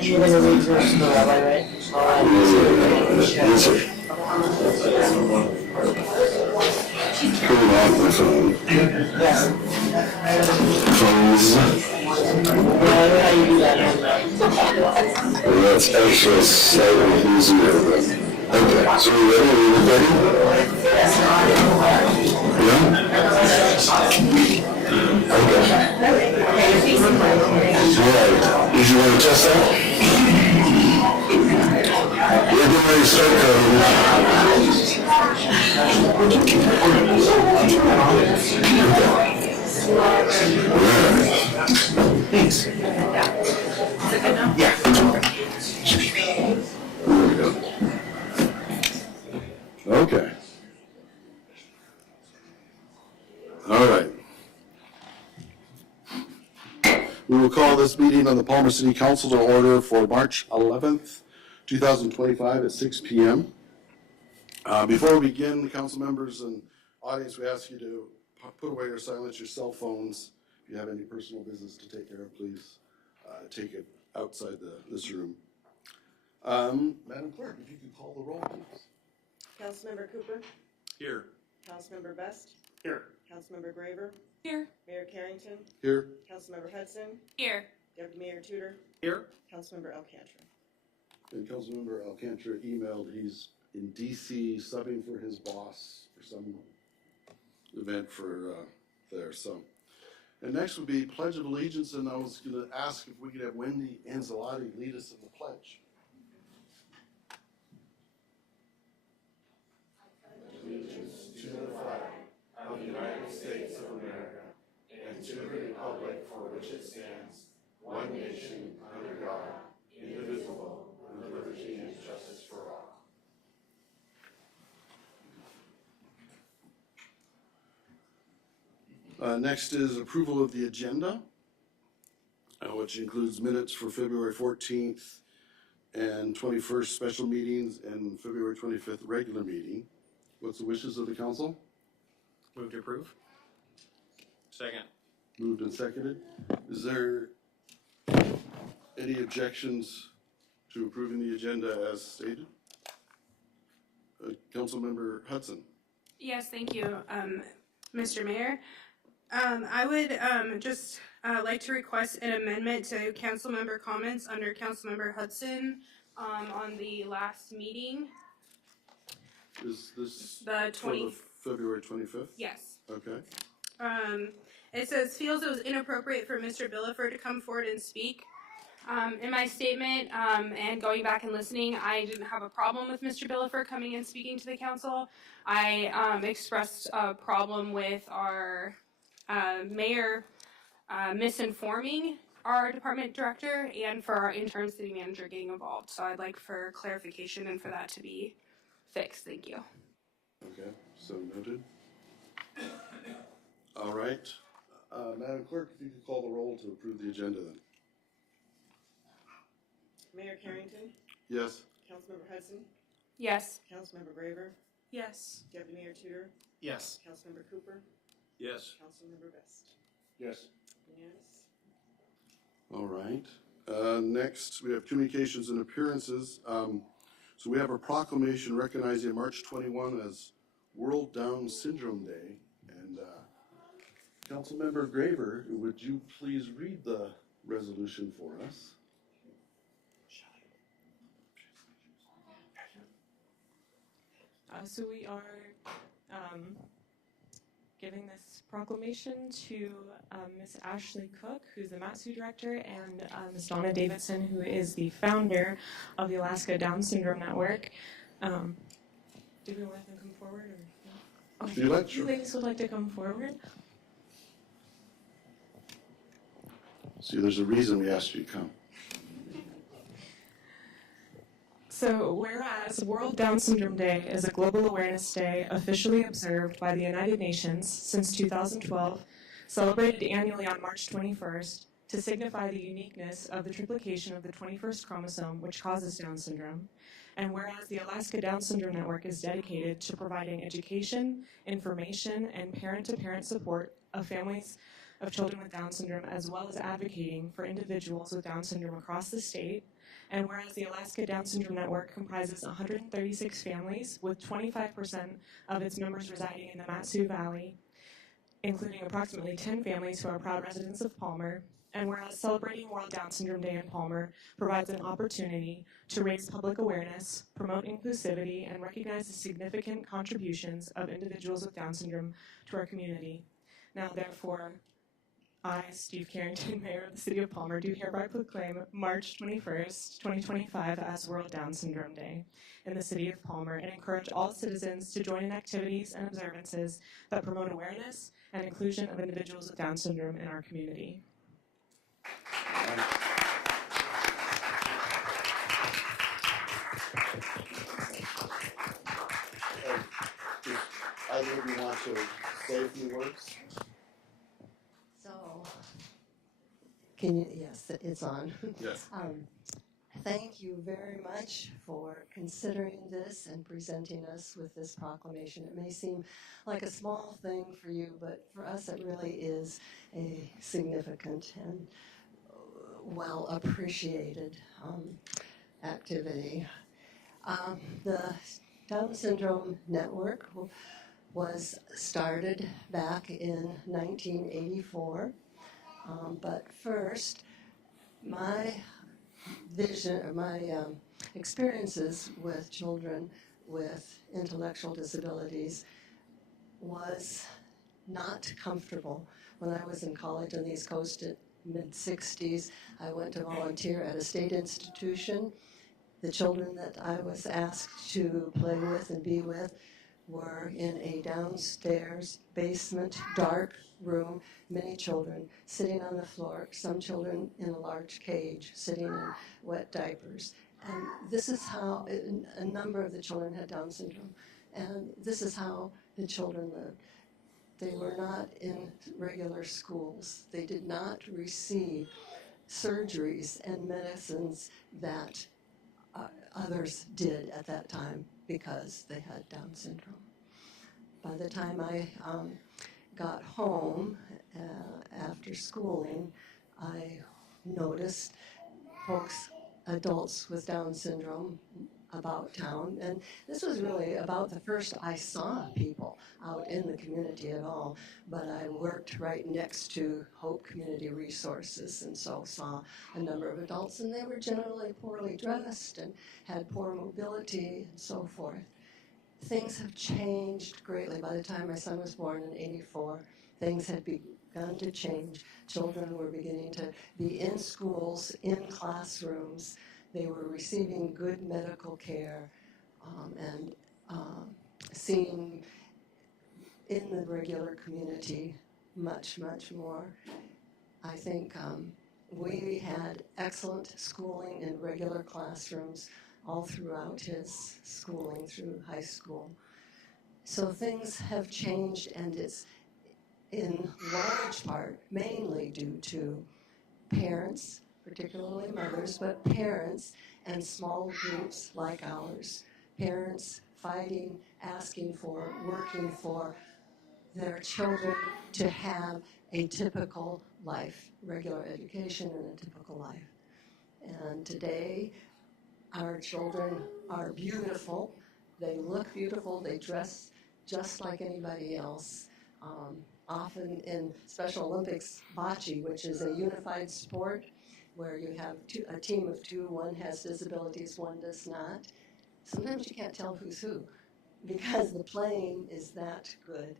You're going to read first the rabbi, right? Yes, sir. Turn off my phone. Yes. Phones. Yeah, I know how you do that. Well, that's actually slightly easier. Okay, so you ready? Are you ready? Yeah? Right. Did you want to test that? We're getting ready to start coding. Thanks. Yeah. There we go. Okay. All right. We will call this meeting on the Palmer City Council to order for March 11th, 2025 at 6 p.m. Before we begin, the council members and audience, we ask you to put away or silence your cell phones. If you have any personal business to take care of, please take it outside this room. Madam Clerk, if you could call the roll, please. Councilmember Cooper? Here. Councilmember Best? Here. Councilmember Graver? Here. Mayor Carrington? Here. Councilmember Hudson? Here. Deputy Mayor Tudor? Here. Councilmember Alcantara? And Councilmember Alcantara emailed, he's in DC subbing for his boss for some event for there. So, and next would be Pledge of Allegiance, and I was going to ask if we could have Wendy Anzalotti lead us in the pledge. Allegiance to the flag of the United States of America and to the republic for which it stands, one nation under God, indivisible, with liberty and justice for all. Next is approval of the agenda, which includes minutes for February 14th and 21st special meetings and February 25th regular meeting. What's the wishes of the council? Move to approve. Second. Moved and seconded. Is there any objections to approving the agenda as stated? Councilmember Hudson. Yes, thank you, Mr. Mayor. I would just like to request an amendment to council member comments under Councilmember Hudson on the last meeting. Is this The for February 25th? Yes. Okay. It says, feels it was inappropriate for Mr. Billefer to come forward and speak. In my statement, and going back and listening, I didn't have a problem with Mr. Billefer coming and speaking to the council. I expressed a problem with our mayor misinforming our department director and for our interim city manager getting involved. So I'd like for clarification and for that to be fixed. Thank you. Okay, so noted. All right. Madam Clerk, if you could call the roll to approve the agenda then. Mayor Carrington? Yes. Councilmember Hudson? Yes. Councilmember Graver? Yes. Deputy Mayor Tudor? Yes. Councilmember Cooper? Yes. Councilmember Best? Yes. Unanimous? All right. Next, we have communications and appearances. So we have a proclamation recognizing March 21 as World Down Syndrome Day. And Councilmember Graver, would you please read the resolution for us? So we are giving this proclamation to Ms. Ashley Cook, who's the MATSU director, and Ms. Donna Davidson, who is the founder of the Alaska Down Syndrome Network. Do we want them to come forward? Or no? If you like, You ladies would like to come forward? See, there's a reason we asked you to come. So, whereas World Down Syndrome Day is a global awareness day officially observed by the United Nations since 2012, celebrated annually on March 21st to signify the uniqueness of the triplication of the 21st chromosome which causes Down syndrome, And whereas the Alaska Down Syndrome Network is dedicated to providing education, information, and parent-to-parent support of families of children with Down syndrome, as well as advocating for individuals with Down syndrome across the state. And whereas the Alaska Down Syndrome Network comprises 136 families, with 25% of its members residing in the Mat-Su Valley, including approximately 10 families who are proud residents of Palmer. And whereas celebrating World Down Syndrome Day in Palmer provides an opportunity to raise public awareness, promote inclusivity, and recognize the significant contributions of individuals with Down syndrome to our community. Now, therefore, I, Steve Carrington, Mayor of the City of Palmer, do hereby proclaim March 21st, 2025 as World Down Syndrome Day in the City of Palmer, and encourage all citizens to join in activities and observances that promote awareness and inclusion of individuals with Down syndrome in our community. Either of you want to say a few words? So, can you, yes, it's on. Yes. Thank you very much for considering this and presenting us with this proclamation. It may seem like a small thing for you, but for us it really is a significant and well appreciated activity. The Down Syndrome Network was started back in 1984. But first, my vision, or my experiences with children with intellectual disabilities was not comfortable. When I was in college on the East Coast in mid-60s, I went to volunteer at a state institution. The children that I was asked to play with and be with were in a downstairs basement, dark room, many children sitting on the floor, some children in a large cage, sitting in wet diapers. And this is how, a number of the children had Down syndrome, and this is how the children lived. They were not in regular schools. They did not receive surgeries and medicines that others did at that time because they had Down syndrome. By the time I got home after schooling, I noticed adults with Down syndrome about town, and this was really about the first I saw people out in the community at all, but I worked right next to Hope Community Resources, and so saw a number of adults, and they were generally poorly dressed and had poor mobility and so forth. Things have changed greatly. By the time my son was born in '84, things had begun to change. Children were beginning to be in schools, in classrooms. They were receiving good medical care and seeing in the regular community much, much more. I think we had excellent schooling in regular classrooms all throughout his schooling through high school. So things have changed, and it's in large part mainly due to parents, particularly mothers, but parents and small groups like ours. Parents fighting, asking for, working for their children to have a typical life, regular education and a typical life. And today, our children are beautiful. They look beautiful. They dress just like anybody else. Often in Special Olympics bocce, which is a unified sport where you have a team of two, one has disabilities, one does not. Sometimes you can't tell who's who because the playing is that good.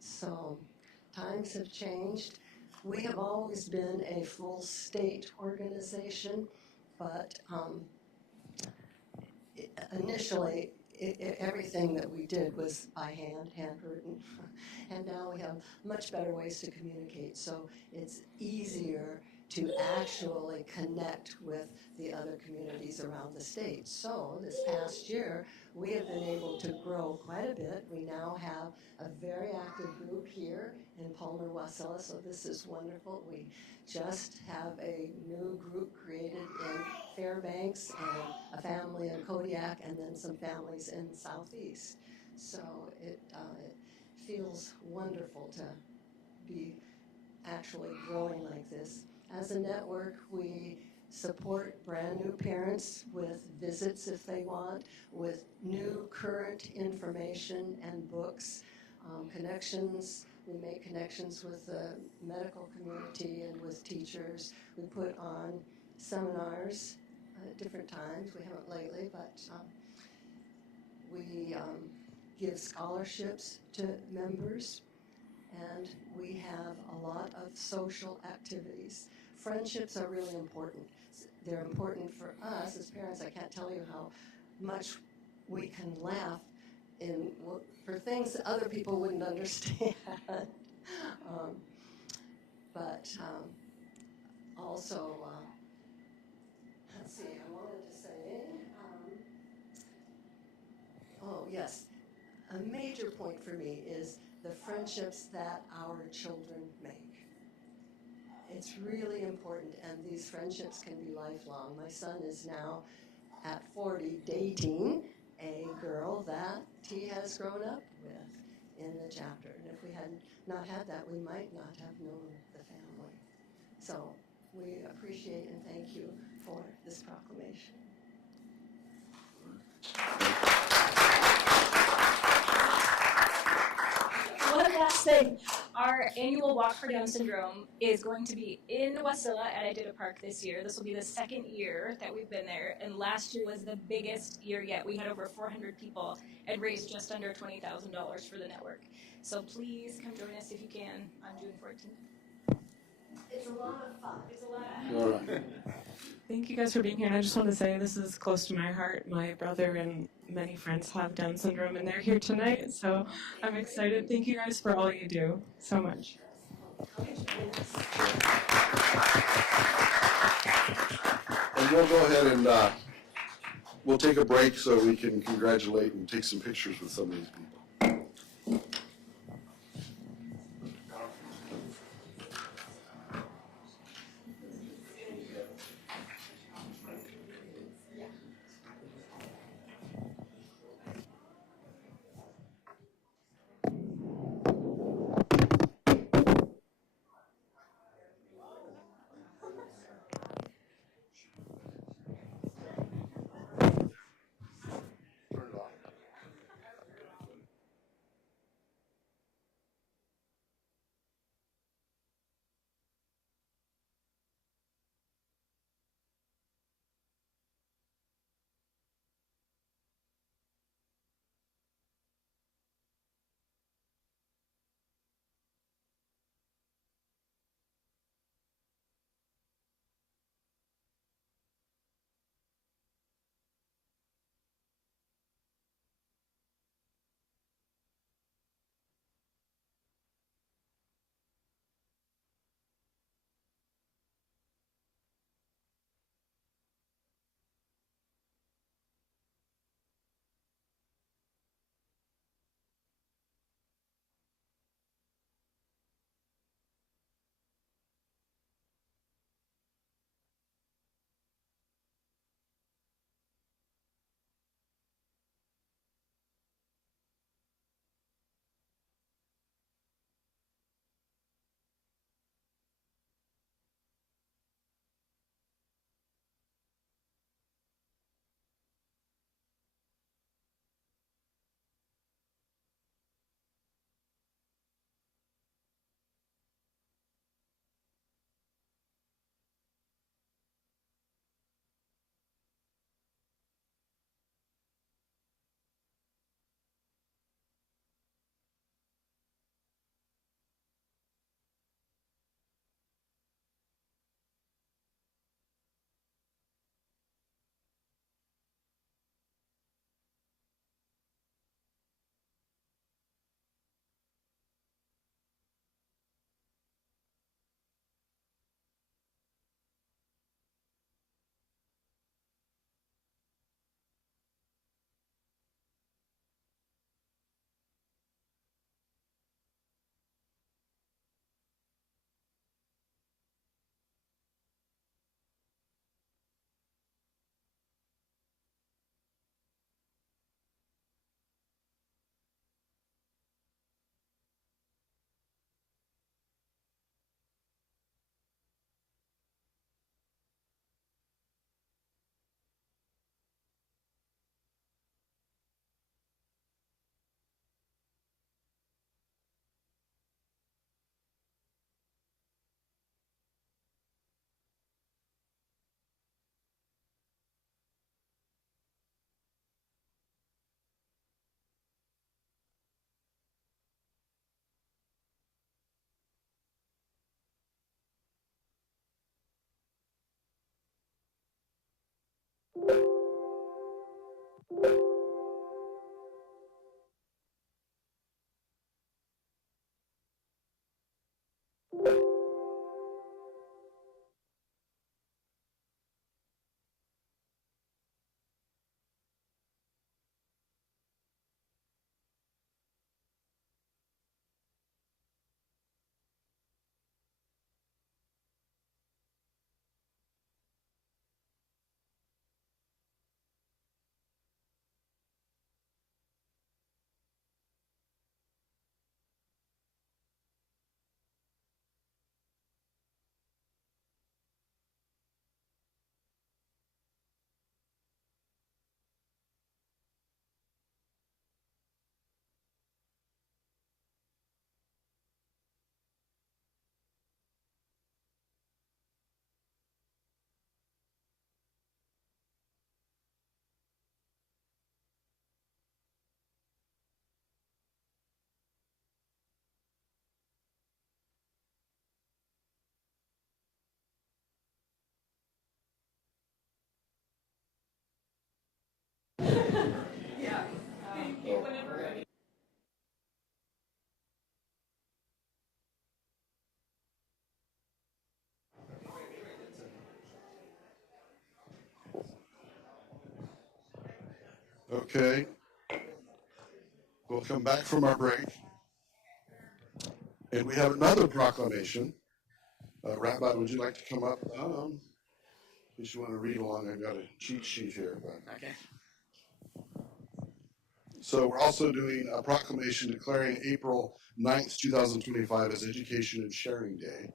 So times have changed. We have always been a full state organization, but initially, everything that we did was by hand, handwritten, and now we have much better ways to communicate. So it's easier to actually connect with the other communities around the state. So this past year, we have been able to grow quite a bit. We now have a very active group here in Palmer, Wasilla, so this is wonderful. We just have a new group created in Fairbanks and a family in Kodiak and then some families in Southeast. So it feels wonderful to be actually growing like this. As a network, we support brand new parents with visits if they want, with new current information and books, connections. We make connections with the medical community and with teachers. We put on seminars at different times. We haven't lately, but we give scholarships to members. And we have a lot of social activities. Friendships are really important. They're important for us as parents. I can't tell you how much we can laugh for things that other people wouldn't understand. But also, let's see, I wanted to say, oh yes, a major point for me is the friendships that our children make. It's really important, and these friendships can be lifelong. My son is now at 40 dating a girl that he has grown up with in the chapter. And if we had not had that, we might not have known the family. So we appreciate and thank you for this proclamation. One last thing. Our annual Walk for Down Syndrome is going to be in Wasilla at Iditarod Park this year. This will be the second year that we've been there, and last year was the biggest year yet. We had over 400 people and raised just under $20,000 for the network. So please come join us if you can on June 14th. It's a lot of fun. It's a lot. All right. Thank you guys for being here. And I just want to say this is close to my heart. My brother and many friends have Down syndrome, and they're here tonight. So I'm excited. Thank you guys for all you do so much. And we'll go ahead and we'll take a break so we can congratulate and take some pictures with some of these people. Okay, we'll come back from our break. And we have another proclamation. Rabbi, would you like to come up? In case you want to read along, I've got a cheat sheet here. Okay. So we're also doing a proclamation declaring April 9th, 2025 as Education and Sharing Day.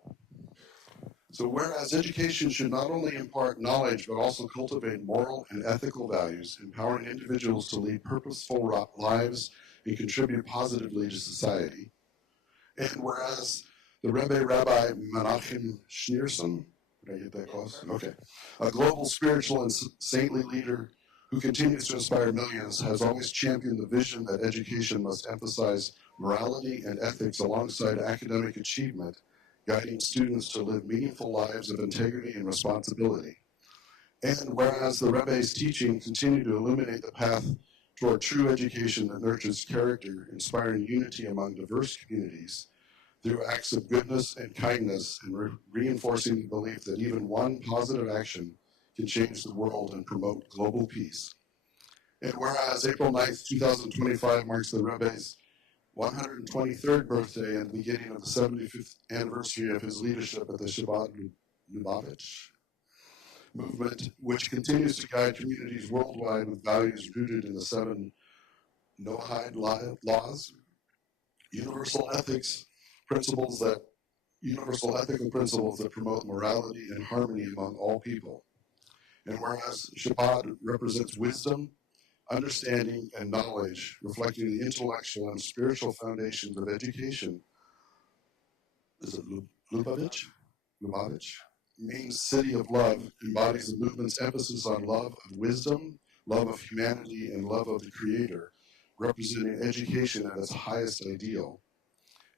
So whereas education should not only impart knowledge, but also cultivate moral and ethical values, empowering individuals to lead purposeful lives and contribute positively to society. And whereas the Rebbe Rabbi Menachem Schneerson, did I get that close? Okay. A global spiritual and saintly leader who continues to inspire millions, has always championed the vision that education must emphasize morality and ethics alongside academic achievement, guiding students to live meaningful lives of integrity and responsibility. And whereas the Rebbe's teaching continue to illuminate the path toward true education that nurtures character, inspiring unity among diverse communities, through acts of goodness and kindness, and reinforcing the belief that even one positive action can change the world and promote global peace. And whereas April 9th, 2025 marks the Rebbe's 123rd birthday and the beginning of the 75th anniversary of his leadership at the Shabbat Lubavitch movement, which continues to guide communities worldwide with values rooted in the 7 Noahide laws, universal ethical principles that promote morality and harmony among all people. And whereas Shabbat represents wisdom, understanding, and knowledge, reflecting the intellectual and spiritual foundations of education, is it Lubavitch? Lubavitch means city of love, embodies the movement's emphasis on love of wisdom, love of humanity, and love of the Creator, representing education at its highest ideal.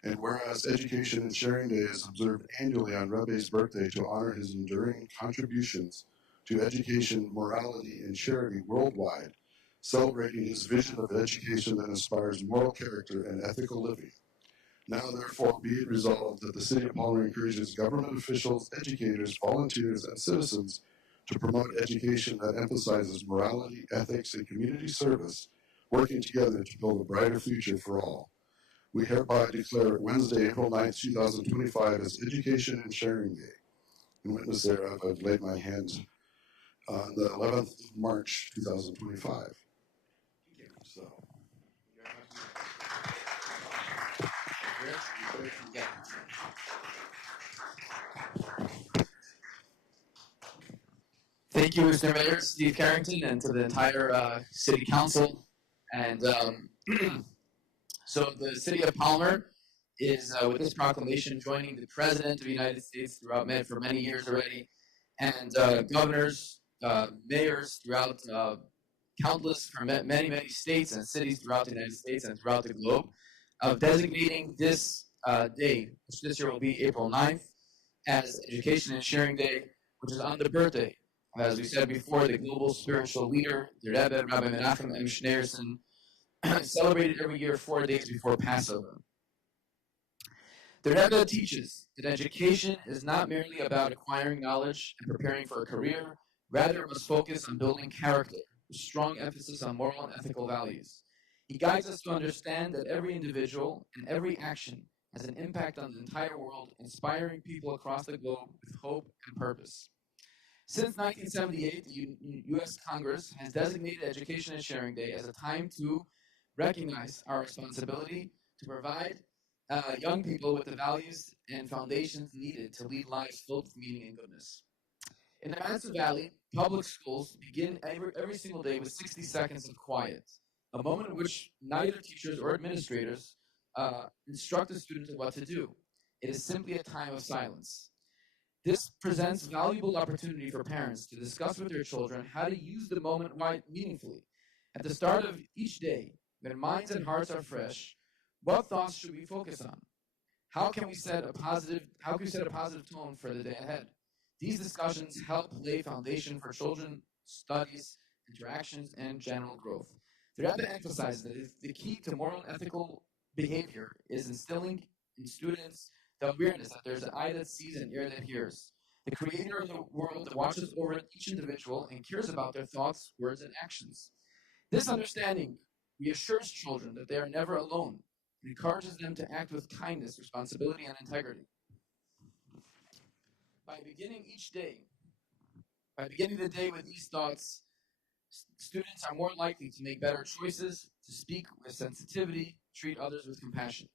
And whereas Education and Sharing Day is observed annually on Rebbe's birthday to honor his enduring contributions to education, morality, and charity worldwide, celebrating his vision of education that inspires moral character and ethical living. Now, therefore, be it resolved that the City of Palmer encourages government officials, educators, volunteers, and citizens to promote education that emphasizes morality, ethics, and community service, working together to build a brighter future for all. We hereby declare Wednesday, April 9th, 2025 as Education and Sharing Day. In witness thereof, I've laid my hands on the 11th of March, 2025. So. Thank you, Mr. Mayor, Steve Carrington, and to the entire City Council. And so the City of Palmer is, with this proclamation, joining the President of the United States for many years already, and governors, mayors throughout from many, many states and cities throughout the United States and throughout the globe, of designating this day, which this year will be April 9th, as Education and Sharing Day, which is on the birthday As we said before, the global spiritual leader, the Rebbe, Rabbi Menachem M. Schneerson, celebrated every year 4 days before Passover. The Rebbe teaches that education is not merely about acquiring knowledge and preparing for a career, rather it must focus on building character, with strong emphasis on moral and ethical values. He guides us to understand that every individual and every action has an impact on the entire world, inspiring people across the globe with hope and purpose. Since 1978, the U.S. Congress has designated Education and Sharing Day as a time to recognize our responsibility to provide young people with the values and foundations needed to lead lives filled with meaning and goodness. In the Matsu Valley, public schools begin every single day with 60 seconds of quiet, a moment in which neither teachers or administrators instruct the students what to do. It is simply a time of silence. This presents valuable opportunity for parents to discuss with their children how to use the moment meaningfully. At the start of each day, when minds and hearts are fresh, what thoughts should we focus on? How can we set a positive tone for the day ahead? These discussions help lay foundation for children's studies, interactions, and general growth. The Rebbe emphasizes that the key to moral and ethical behavior is instilling in students the awareness that there's an eye that sees and ear that hears. The creator of the world that watches over each individual and cares about their thoughts, words, and actions. This understanding reassures children that they are never alone and encourages them to act with kindness, responsibility, and integrity. By beginning the day with these thoughts, students are more likely to make better choices, to speak with sensitivity, treat others with compassion.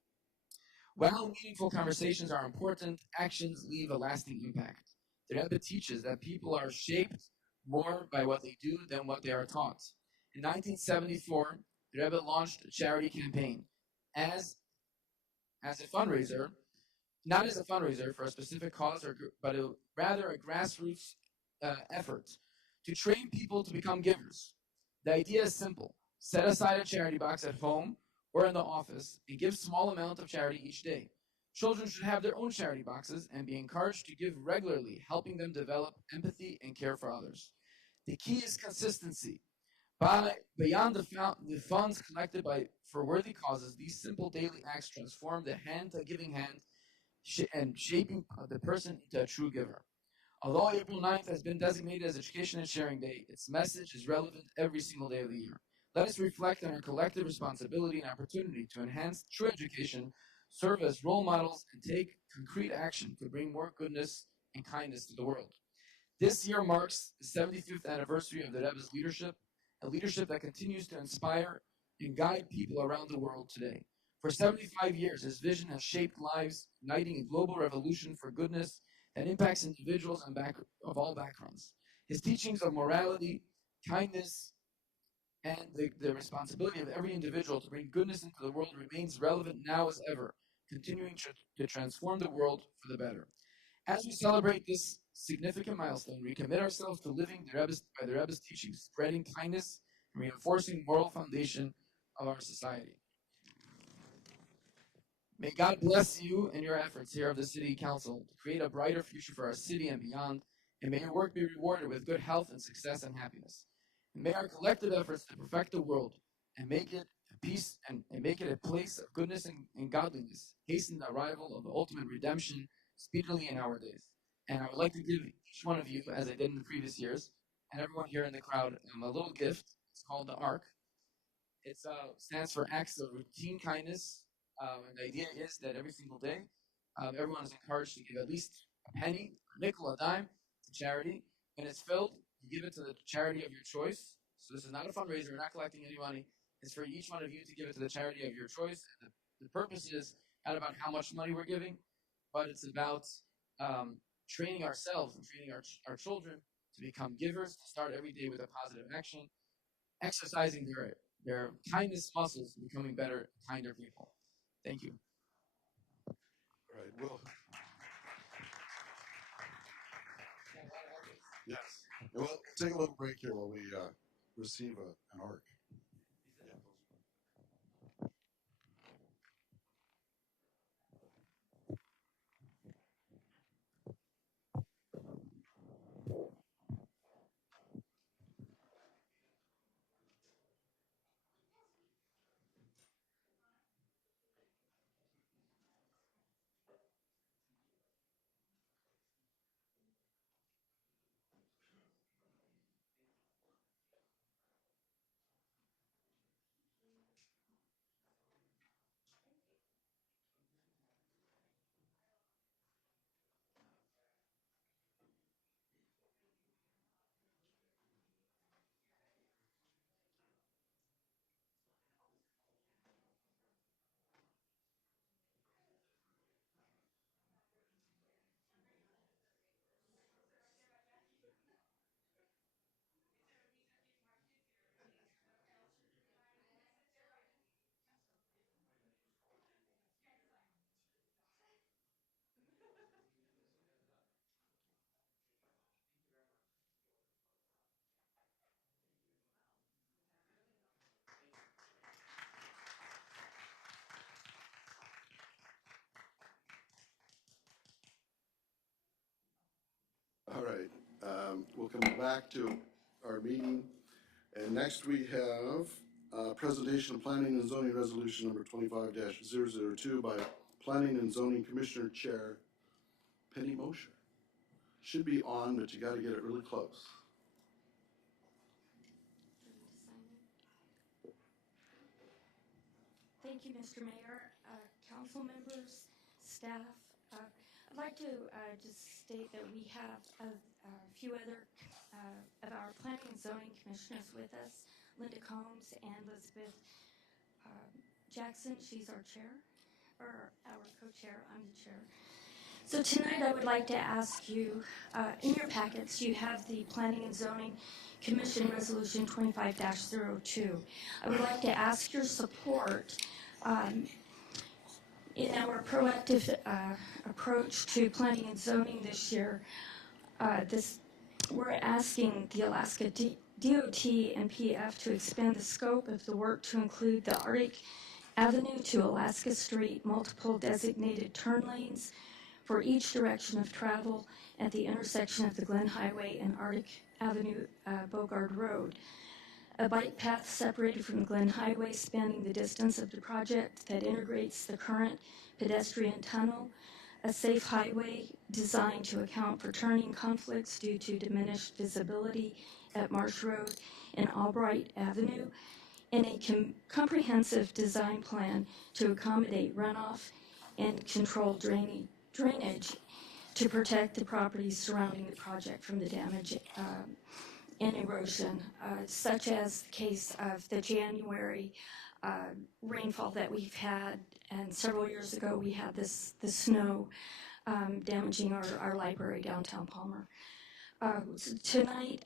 While meaningful conversations are important, actions leave a lasting impact. The Rebbe teaches that people are shaped more by what they do than what they are taught. In 1974, the Rebbe launched a charity campaign as a fundraiser, not as a fundraiser for a specific cause, but rather a grassroots effort to train people to become givers. The idea is simple. Set aside a charity box at home or in the office and give small amount of charity each day. Children should have their own charity boxes and be encouraged to give regularly, helping them develop empathy and care for others. The key is consistency. Beyond the funds collected for worthy causes, these simple daily acts transform the giving hand, and shaping the person into a true giver. Although April 9th has been designated as Education and Sharing Day, its message is relevant every single day of the year. Let us reflect on our collective responsibility and opportunity to enhance true education, serve as role models, and take concrete action to bring more goodness and kindness to the world. This year marks the 75th anniversary of the Rebbe's leadership, a leadership that continues to inspire and guide people around the world today. For 75 years, his vision has shaped lives, igniting a global revolution for goodness that impacts individuals of all backgrounds. His teachings of morality, kindness, and the responsibility of every individual to bring goodness into the world remains relevant now as ever, continuing to transform the world for the better. As we celebrate this significant milestone, we commit ourselves to living by the Rebbe's teachings, spreading kindness, and reinforcing moral foundation of our society. May God bless you in your efforts here of the City Council to create a brighter future for our city and beyond, and may your work be rewarded with good health and success and happiness. And may our collective efforts to perfect the world and make it a peace and make it a place of goodness and godliness hasten the arrival of the ultimate redemption speedily in our days. And I would like to give each one of you, as I did in the previous years, and everyone here in the crowd, a little gift. It's called the ARC. It stands for Acts of Routine Kindness. And the idea is that every single day, everyone is encouraged to give at least a penny, a nickel, a dime to charity. When it's filled, you give it to the charity of your choice. So this is not a fundraiser. We're not collecting any money. It's for each one of you to give it to the charity of your choice. And the purpose is not about how much money we're giving, but it's about training ourselves and training our children to become givers, to start every day with a positive action, exercising their kindness muscles, becoming better, kinder people. Thank you. All right, well. Yes. And we'll take a little break here while we receive an ARC. We'll come back to our meeting. And next we have presentation of Planning and Zoning Resolution number 25-002 by Planning and Zoning Commissioner Chair Penny Mosher. Should be on, but you got to get it really close. Thank you, Mr. Mayor, council members, staff. I'd like to just state that we have a few other of our planning and zoning commissioners with us, Linda Combs and Elizabeth Jackson. She's our chair, or our co-chair. I'm the chair. So tonight I would like to ask you, in your packets, you have the Planning and Zoning Commission Resolution 25-02. I would like to ask your support in our proactive approach to planning and zoning this year. We're asking the Alaska DOT and PF to expand the scope of the work to include the Arctic Avenue to Alaska Street, multiple designated turn lanes for each direction of travel at the intersection of the Glen Highway and Arctic Avenue Bogard Road. A bike path separated from the Glen Highway spanning the distance of the project that integrates the current pedestrian tunnel. A safe highway designed to account for turning conflicts due to diminished visibility at Marsh Road and Albright Avenue. And a comprehensive design plan to accommodate runoff and control drainage to protect the properties surrounding the project from the damage and erosion, such as the case of the January rainfall that we've had, and several years ago we had the snow damaging our library downtown Palmer. Tonight,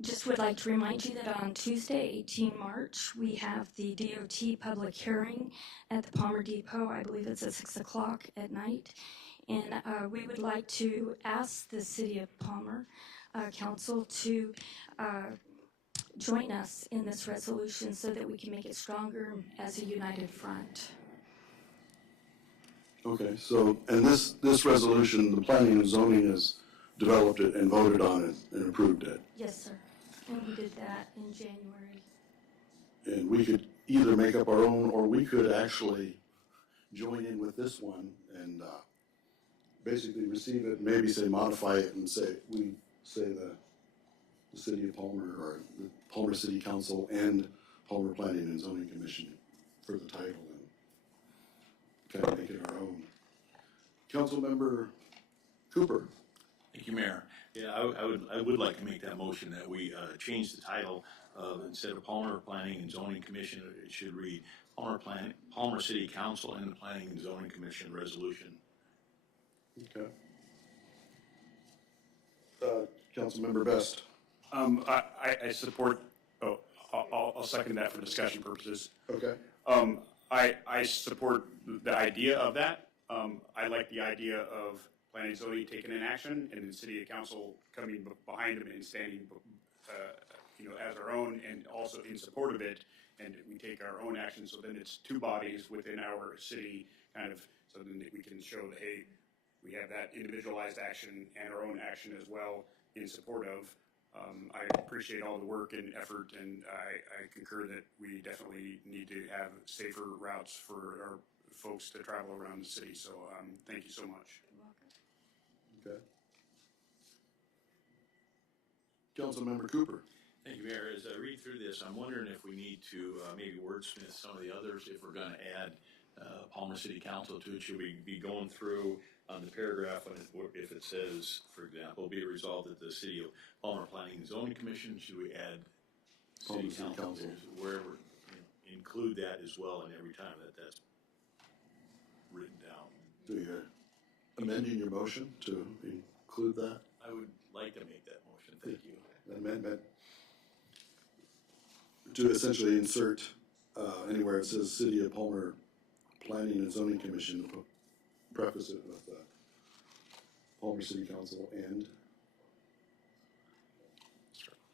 just would like to remind you that on Tuesday, 18 March, we have the DOT public hearing at the Palmer Depot. I believe it's at 6 o'clock at night. And we would like to ask the City of Palmer Council to join us in this resolution so that we can make it stronger as a united front. Okay, so, and this resolution, the planning and zoning has developed it and voted on it and approved it. Yes, sir. And we did that in January. And we could either make up our own, or we could actually join in with this one and basically receive it, maybe say modify it and say, we say the City of Palmer, or the Palmer City Council and Palmer Planning and Zoning Commission for the title, and kind of make it our own. Councilmember Cooper. Thank you, Mayor. Yeah, I would like to make that motion that we change the title of, instead of Palmer Planning and Zoning Commission, it should read Palmer City Council and the Planning and Zoning Commission Resolution. Okay. Councilmember Best. I support, I'll second that for discussion purposes. Okay. I support the idea of that. I like the idea of planning and zoning taking an action and the city council coming behind them and standing, as our own, and also in support of it. And we take our own action. So then it's two bodies within our city, kind of, so then we can show that, hey, we have that individualized action and our own action as well in support of. I appreciate all the work and effort, and I concur that we definitely need to have safer routes for our folks to travel around the city. So thank you so much. Okay. Councilmember Cooper. Thank you, Mayor. As I read through this, I'm wondering if we need to maybe wordsmith some of the others, if we're going to add Palmer City Council to it. Should we be going through the paragraph if it says, for example, be it resolved that the City of Palmer Planning and Zoning Commission, should we add City Council wherever, include that as well, and every time that's written down? So you're amending your motion to include that? I would like to make that motion. Thank you. Amendment to essentially insert anywhere it says City of Palmer Planning and Zoning Commission, preface it with Palmer City Council and.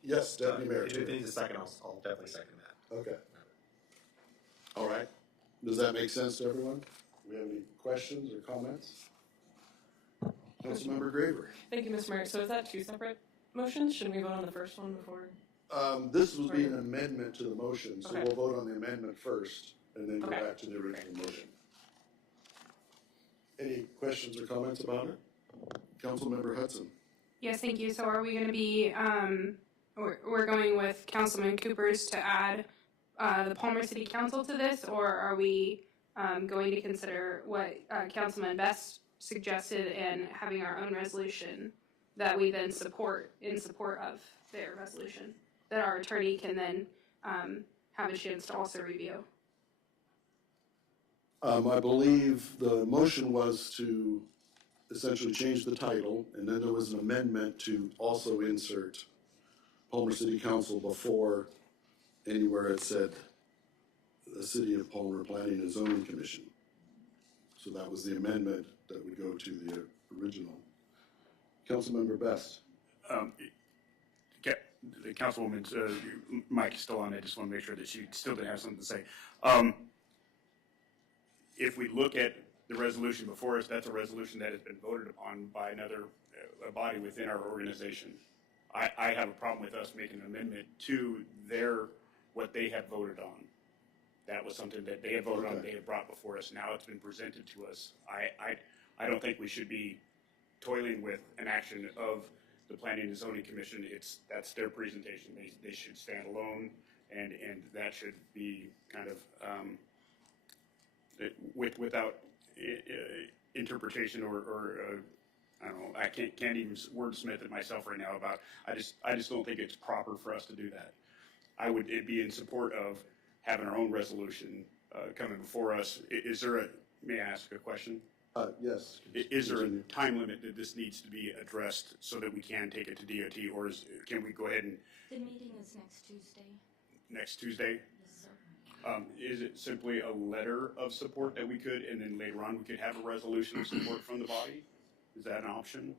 Yes, Deputy Mayor. If it needs a second, I'll definitely second that. Okay. All right. Does that make sense to everyone? Do we have any questions or comments? Councilmember Graver. Thank you, Mr. Mayor. So is that two separate motions? Shouldn't we vote on the first one before? This would be an amendment to the motion, so Okay. we'll vote on the amendment first and then go Okay. back to the original motion. Any questions or comments about it? Councilmember Hudson. Yes, thank you. So are we going to be, we're going with Councilman Cooper's to add the Palmer City Council to this, or are we going to consider what Councilman Best suggested and having our own resolution that we then support in support of their resolution, that our attorney can then have a chance to also review? I believe the motion was to essentially change the title, and then there was an amendment to also insert Palmer City Council before anywhere it said the City of Palmer Planning and Zoning Commission. So that was the amendment that would go to the original. Councilmember Best. The councilwoman's mic is still on. I just want to make sure that she still didn't have something to say. If we look at the resolution before us, that's a resolution that has been voted upon by another body within our organization. I have a problem with us making an amendment to what they have voted on. That was something that they had voted on, they had brought before us. Now it's been presented to us. I don't think we should be toiling with an action of the Planning and Zoning Commission. That's their presentation. They should stand alone, and that should be kind of without interpretation or I don't know. I can't even wordsmith it myself right now about. I just don't think it's proper for us to do that. It'd be in support of having our own resolution coming before us. May I ask a question? Yes. Is there a time limit that this needs to be addressed so that we can take it to DOT, or can we go ahead and? The meeting is next Tuesday. Next Tuesday? Yes, sir. Is it simply a letter of support that we could, and then later on we could have a resolution of support from the body? Is that an option?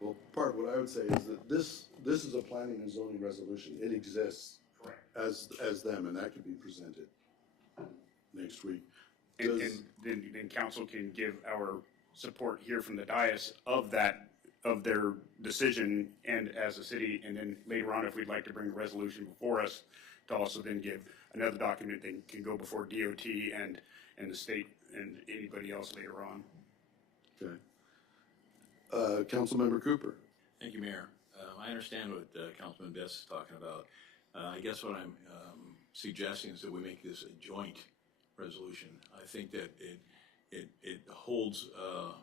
Well, part of what I would say is that this is a planning and zoning resolution. It exists. Correct. As them, and that could be presented next week. And then council can give our support here from the dais of their decision and as a city, and then later on, if we'd like to bring a resolution before us, to also then give another document that can go before DOT and the state and anybody else later on. Okay. Councilmember Cooper. Thank you, Mayor. I understand what Councilman Best is talking about. I guess what I'm suggesting is that we make this a joint resolution. I think that it holds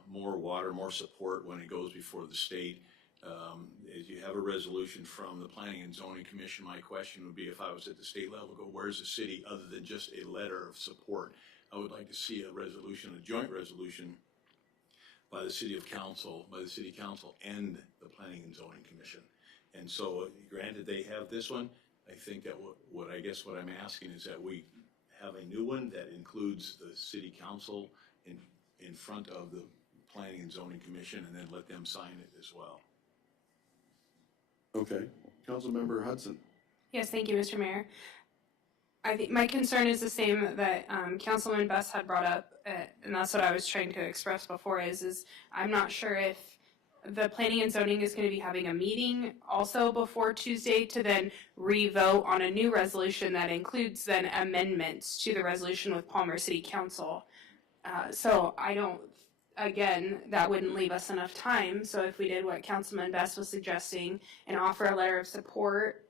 more water, more support when it goes before the state. As you have a resolution from the Planning and Zoning Commission, my question would be, if I was at the state level, where's the city other than just a letter of support? I would like to see a resolution, a joint resolution by the city council and the Planning and Zoning Commission. And so granted they have this one, I think that what I'm asking is that we have a new one that includes the city council in front of the Planning and Zoning Commission, and then let them sign it as well. Okay. Councilmember Hudson. Yes, thank you, Mr. Mayor. I think my concern is the same that Councilman Best had brought up, and that's what I was trying to express before, is I'm not sure if the Planning and Zoning is going to be having a meeting also before Tuesday to then re-vote on a new resolution that includes then amendments to the resolution with Palmer City Council. So I don't, again, that wouldn't leave us enough time. So if we did what Councilman Best was suggesting and offer a letter of support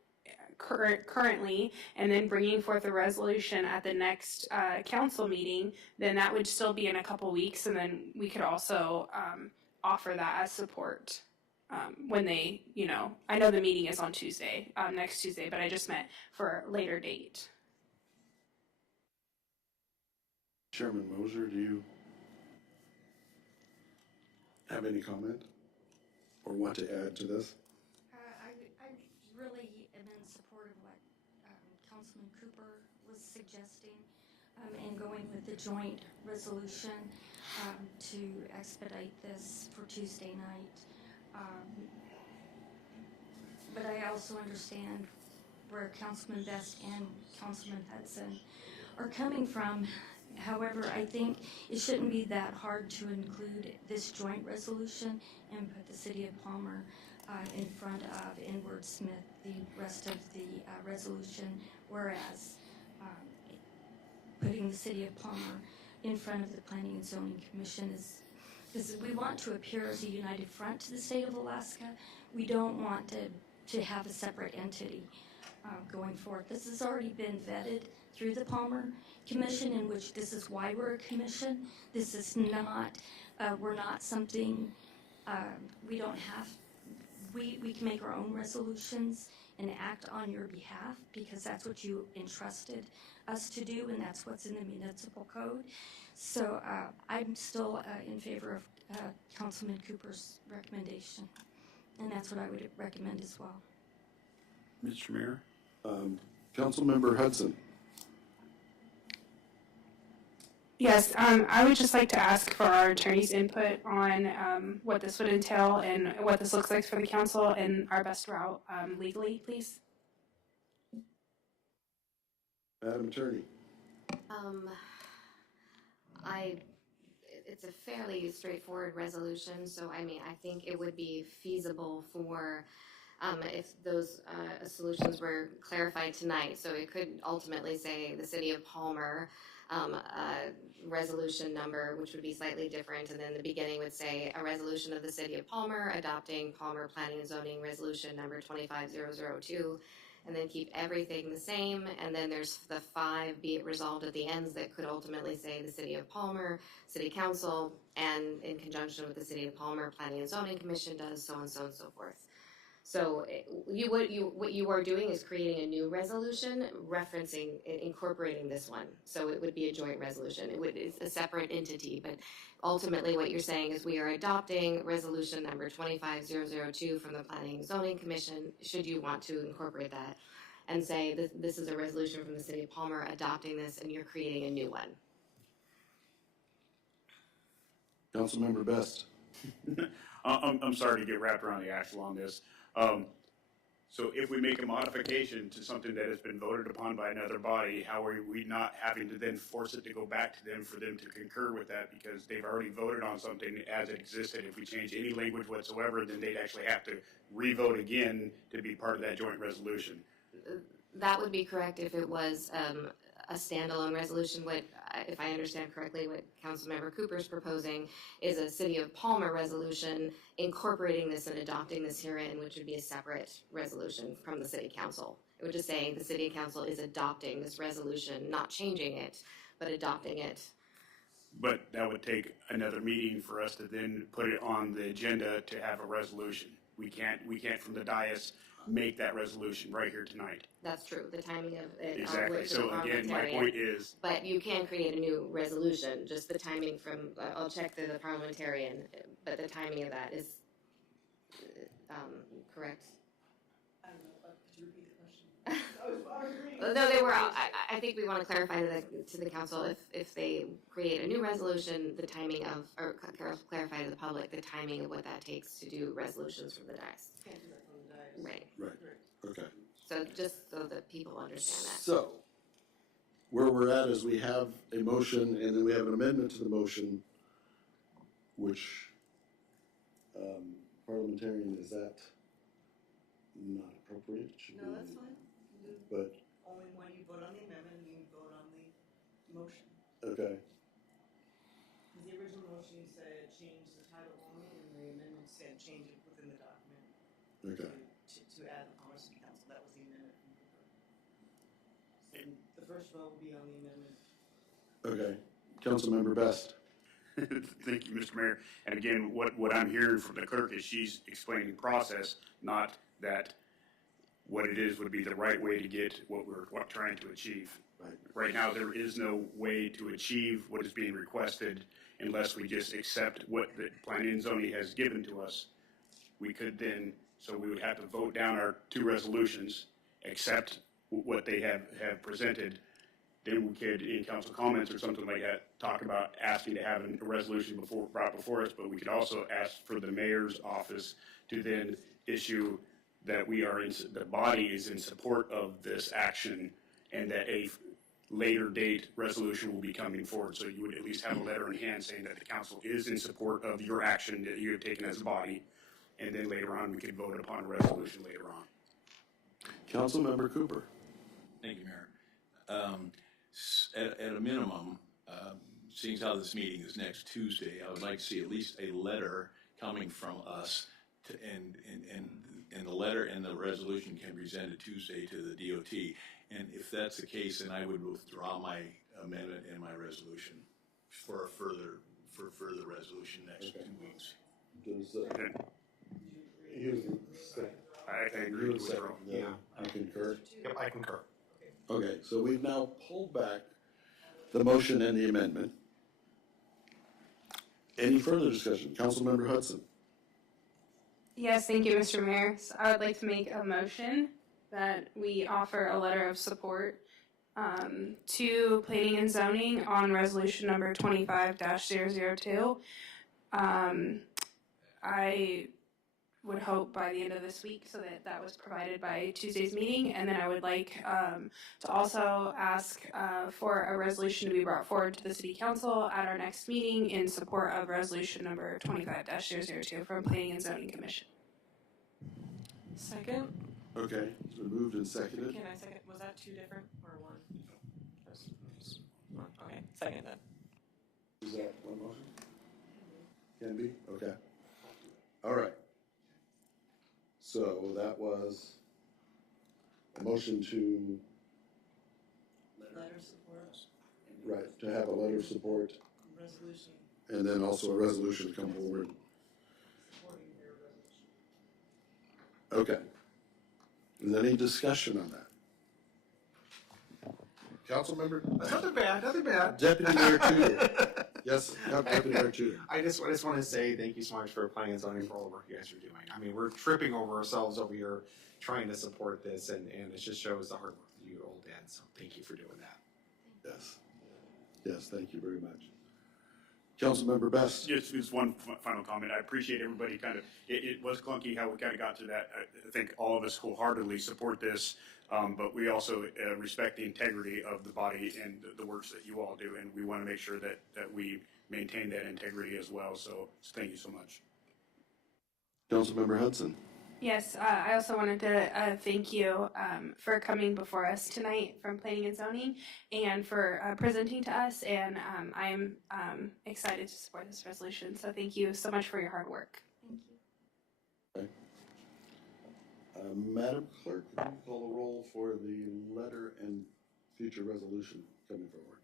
currently, and then bringing forth a resolution at the next council meeting, then that would still be in a couple weeks, and then we could also offer that as support when they, I know the meeting is on Tuesday, next Tuesday, but I just meant for a later date. Chairman Moser, do you have any comment or want to add to this? I really am in support of what Councilman Cooper was suggesting and going with the joint resolution to expedite this for Tuesday night. But I also understand where Councilman Best and Councilman Hudson are coming from, However, I think it shouldn't be that hard to include this joint resolution and put the city of Palmer in front of and wordsmith the rest of the resolution, whereas putting the city of Palmer in front of the Planning and Zoning Commission is, because we want to appear as a united front to the state of Alaska. We don't want to have a separate entity going forward. This has already been vetted through the Palmer Commission, in which this is why we're a commission. This is not, we're not something, we don't have, we can make our own resolutions and act on your behalf because that's what you entrusted us to do, and that's what's in the municipal code. So I'm still in favor of Councilman Cooper's recommendation, and that's what I would recommend as well. Mr. Mayor? Councilmember Hudson. Yes, I would just like to ask for our attorney's input on what this would entail and what this looks like for the council and our best route legally, please. Madam Attorney. It's a fairly straightforward resolution, so I mean, I think it would be feasible for if those solutions were clarified tonight. So it could ultimately say the City of Palmer resolution number, which would be slightly different, and then the beginning would say a resolution of the City of Palmer adopting Palmer Planning and Zoning Resolution number 25002, and then keep everything the same, and then there's the 5 be it resolved at the ends that could ultimately say the City of Palmer, City Council, and in conjunction with the City of Palmer Planning and Zoning Commission does so and so and so forth. So what you are doing is creating a new resolution referencing, incorporating this one. So it would be a joint resolution. It's a separate entity, but ultimately what you're saying is we are adopting resolution number 25002 from the Planning and Zoning Commission, should you want to incorporate that, and say this is a resolution from the City of Palmer adopting this, and you're creating a new one. Councilmember Best. I'm sorry to get wrapped around the axle on this. So if we make a modification to something that has been voted upon by another body, how are we not having to then force it to go back to them for them to concur with that, because they've already voted on something as it existed? If we change any language whatsoever, then they'd actually have to re-vote again to be part of that joint resolution. That would be correct if it was a standalone resolution. What, if I understand correctly, what Councilmember Cooper is proposing is a City of Palmer resolution incorporating this and adopting this herein, which would be a separate resolution from the City Council. It would just say the City Council is adopting this resolution, not changing it, but adopting it. But that would take another meeting for us to then put it on the agenda to have a resolution. We can't from the dais make that resolution right here tonight. That's true. The timing of it. Exactly. So again, my point is. But you can create a new resolution. Just the timing from. I'll check through the parliamentarian, but the timing of that is correct. I don't know. Could you repeat the question? No, they were. I think we want to clarify to the council if they create a new resolution, the timing of, or clarify to the public the timing of what that takes to do resolutions from the dais. Can't do that from the dais. Right. Right, okay. So just so that people understand that. So, where we're at is we have a motion and then we have an amendment to the motion, which, parliamentarian, is that not appropriate? Should No, we- that's fine. But, Only when you vote on the amendment, you vote on the motion. okay, Because the original motion said change the title only, and the amendment said change it within the document okay. to add the Palmer City Council. That was the amendment from Cooper. So the first vote will be on the amendment. Okay, Councilmember Best. Thank you, Mr. Mayor. And again, what I'm hearing from the clerk is she's explaining process, not that what it is would be the right way to get what we're trying to achieve. Right now, there is no way to achieve what is being requested unless we just accept what the Planning and Zoning has given to us. We could then, so we would have to vote down our 2 resolutions, accept what they have presented. Then we could, in council comments or something like that, talk about asking to have a resolution brought before us, but we could also ask for the mayor's office to then issue that the body is in support of this action, and that later date resolution will be coming forward. So you would at least have a letter in hand saying that the council is in support of your action that you have taken as a body. And then later on, we could vote upon a resolution later on. Councilmember Cooper. Thank you, Mayor. At a minimum, seeing as how this meeting is next Tuesday, I would like to see at least a letter coming from us to, and the letter and the resolution can be presented Tuesday to the DOT. And if that's the case, then I would withdraw my amendment and my resolution for further resolution next 2 weeks. I agree with withdrawal. Yeah, I concur. Yep, I concur. Okay, so we've now pulled back the motion and the amendment. Any further discussion? Councilmember Hudson. Yes, thank you, Mr. Mayor. So I would like to make a motion that we offer a letter of support to Planning and Zoning on resolution number 25-002. I would hope by the end of this week so that that was provided by Tuesday's meeting. And then I would like to also ask for a resolution to be brought forward to the City Council at our next meeting in support of resolution number 25-002 from Planning and Zoning Commission. Second. Okay, it's been moved and seconded. Can I second? Was that two different or one? One. Okay, second then. Is that one motion? Can be? Okay. All right. So that was a motion to, Letter support, right, to have a letter of support resolution, and then also a resolution come forward. supporting your resolution. Okay. Is there any discussion on that? Councilmember? Nothing bad, nothing bad. Deputy Mayor Tudor. Yes, Deputy Mayor Tudor. I just want to say thank you so much for planning and zoning for all the work you guys are doing. I mean, we're tripping over ourselves over here trying to support this, and it just shows the hard work that you all did. So thank you for doing that. Yes. Yes, thank you very much. Councilmember Best. Just one final comment. I appreciate everybody it was clunky how we kind of got to that. I think all of us wholeheartedly support this, but we also respect the integrity of the body and the works that you all do, and we want to make sure that we maintain that integrity as well. So thank you so much. Councilmember Hudson. Yes, I also wanted to thank you for coming before us tonight from Planning and Zoning and for presenting to us. And I'm excited to support this resolution. So thank you so much for your hard work. Thank you. Okay. Madam Clerk, can you call the roll for the letter and future resolution coming forward?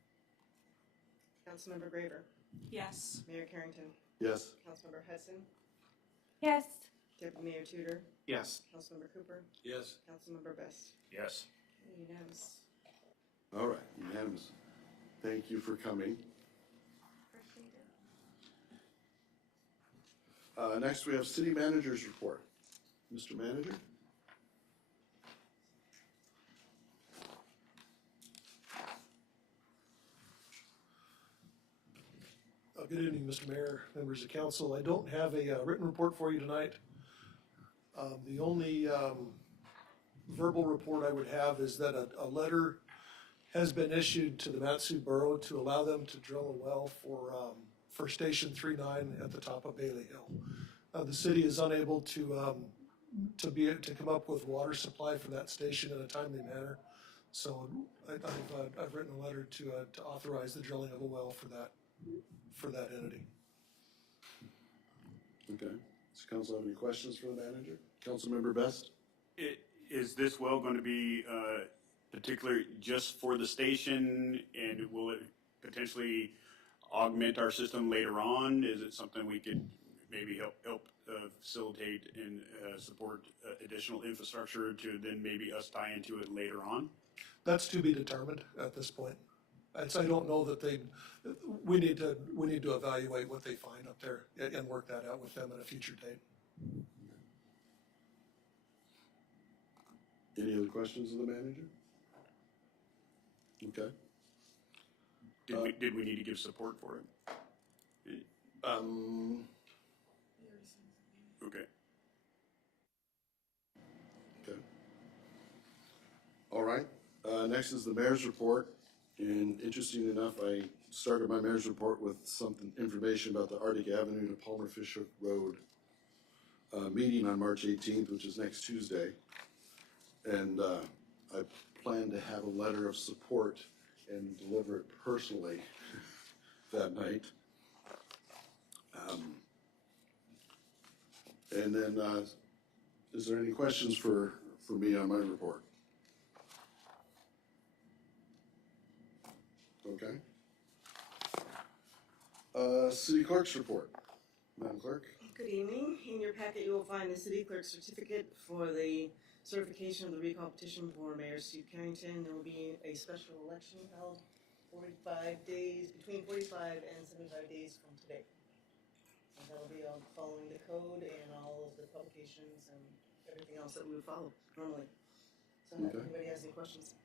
Councilmember Graver, Yes. Mayor Carrington, Yes. Councilmember Hudson, Yes. Deputy Mayor Tudor, Yes. Councilmember Cooper, Yes. Councilmember Best. Yes. Unanimous. All right, unanimous. Thank you for coming. Appreciate it. Next, we have City Manager's Report. Mr. Manager? Good evening, Mr. Mayor, members of council. I don't have a written report for you tonight. The only verbal report I would have is that a letter has been issued to the Matsu Borough to allow them to drill a well for Station 39 at the top of Bailey Hill. The city is unable to come up with water supply for that station in a timely manner. So I've written a letter to authorize the drilling of a well for that entity. Okay. Does council have any questions for the manager? Councilmember Best? Is this well going to be particularly just for the station, and will it potentially augment our system later on? Is it something we could maybe help facilitate and support additional infrastructure to then maybe us tie into it later on? That's to be determined at this point. I don't know that we need to evaluate what they find up there and work that out with them at a future date. Any other questions of the manager? Okay. Did we need to give support for it? Okay. Okay. All right. Next is the mayor's report. And interesting enough, I started my mayor's report with something, information about the Arctic Avenue to Palmer Fish Hook Road meeting on March 18th, which is next Tuesday. And I plan to have a letter of support and deliver it personally that night. And then, is there any questions for me on my report? Okay. City clerk's report. Madam Clerk? Good evening. In your packet, you will find the city clerk's certificate for the certification of the recall petition for Mayor Steve Carrington. There will be a special election held 45 days, between 45 and 75 days from today. And that'll be following the code and all of the publications and everything else that we would follow normally. So if anybody has any questions.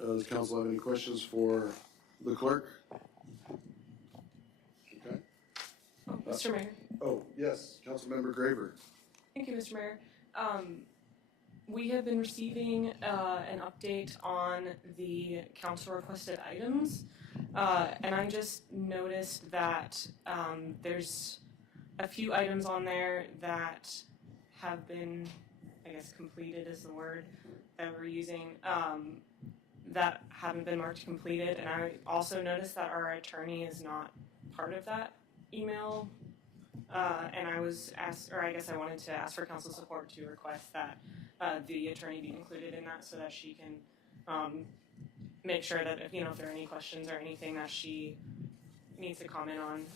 Does council have any questions for the clerk? Okay. Oh, Mr. Mayor. Oh, yes, Councilmember Graver. Thank you, Mr. Mayor. We have been receiving an update on the council requested items, and I just noticed that there's a few items on there that have been, I guess, completed is the word that we're using, that haven't been marked completed. And I also noticed that our attorney is not part of that email. And I was asked, or I guess I wanted to ask for council support to request that the attorney be included in that so that she can make sure that if there are any questions or anything that she needs to comment on,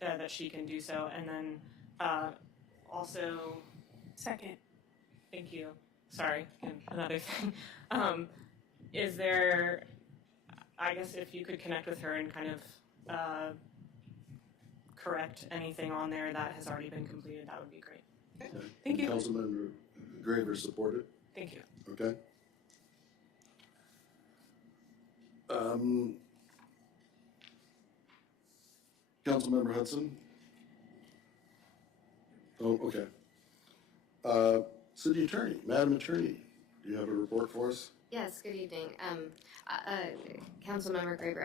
that she can do so. And then also, Second. thank you. Sorry, and another thing. Is there, I guess if you could connect with her and kind of correct anything on there that has already been completed, that would be great. Okay. Thank you. Councilmember Graver supported. Thank you. Okay. Councilmember Hudson? Oh, okay. City Attorney, Madam Attorney, do you have a report for us? Yes, good evening. Councilmember Graver,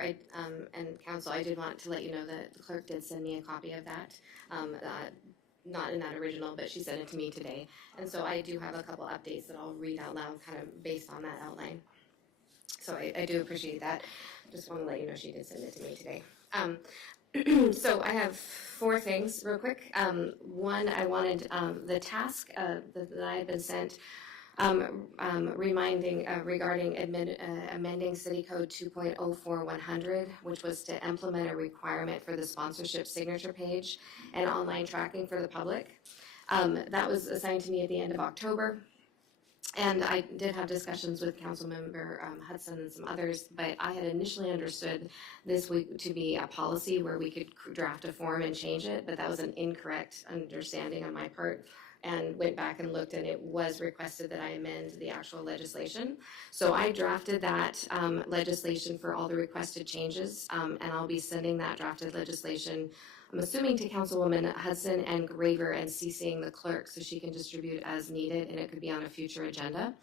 and council, I did want to let you know that the clerk did send me a copy of that. Not in that original, but she sent it to me today. And so I do have a couple updates that I'll read out loud kind of based on that outline. So I do appreciate that. Just want to let you know she did send it to me today. So I have 4 things real quick. One, I wanted the task that I had been sent reminding regarding amending City Code 2.04-100, which was to implement a requirement for the sponsorship signature page and online tracking for the public. That was assigned to me at the end of October. And I did have discussions with Councilmember Hudson and some others, but I had initially understood this week to be a policy where we could draft a form and change it, but that was an incorrect understanding on my part, and went back and looked, and it was requested that I amend the actual legislation. So I drafted that legislation for all the requested changes, and I'll be sending that drafted legislation, I'm assuming, to Councilwoman Hudson and Graver, and CCing the clerk so she can distribute as needed, and it could be on a future agenda.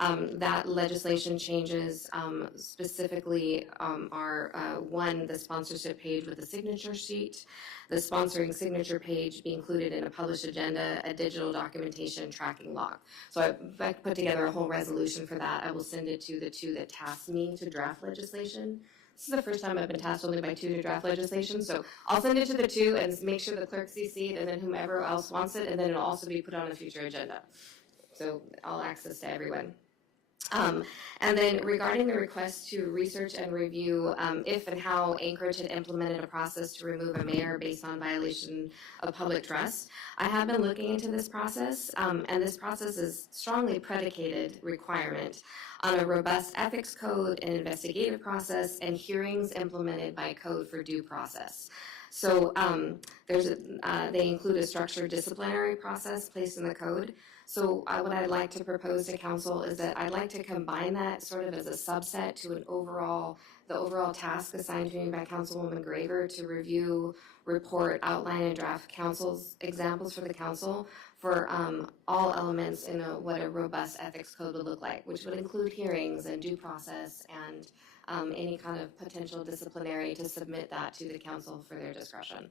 That legislation changes specifically are one, the sponsorship page with the signature sheet, the sponsoring signature page be included in a published agenda, a digital documentation tracking log. So I've put together a whole resolution for that. I will send it to the 2 that tasked me to draft legislation. This is the first time I've been tasked only by 2 to draft legislation, so I'll send it to the 2 and make sure the clerk CC'd, and then whomever else wants it, and then it'll also be put on a future agenda. So all access to everyone. And then regarding the request to research and review if and how Anchorage had implemented a process to remove a mayor based on violation of public trust, I have been looking into this process, and this process is strongly predicated requirement on a robust ethics code, an investigative process, and hearings implemented by code for due process. So they include a structured disciplinary process placed in the code. So what I'd like to propose to council is that I'd like to combine that sort of as a subset to the overall task assigned to me by Councilwoman Graver to review, report, outline, and draft council's examples for the council for all elements in what a robust ethics code would look like, which would include hearings and due process and any kind of potential disciplinary, to submit that to the council for their discretion.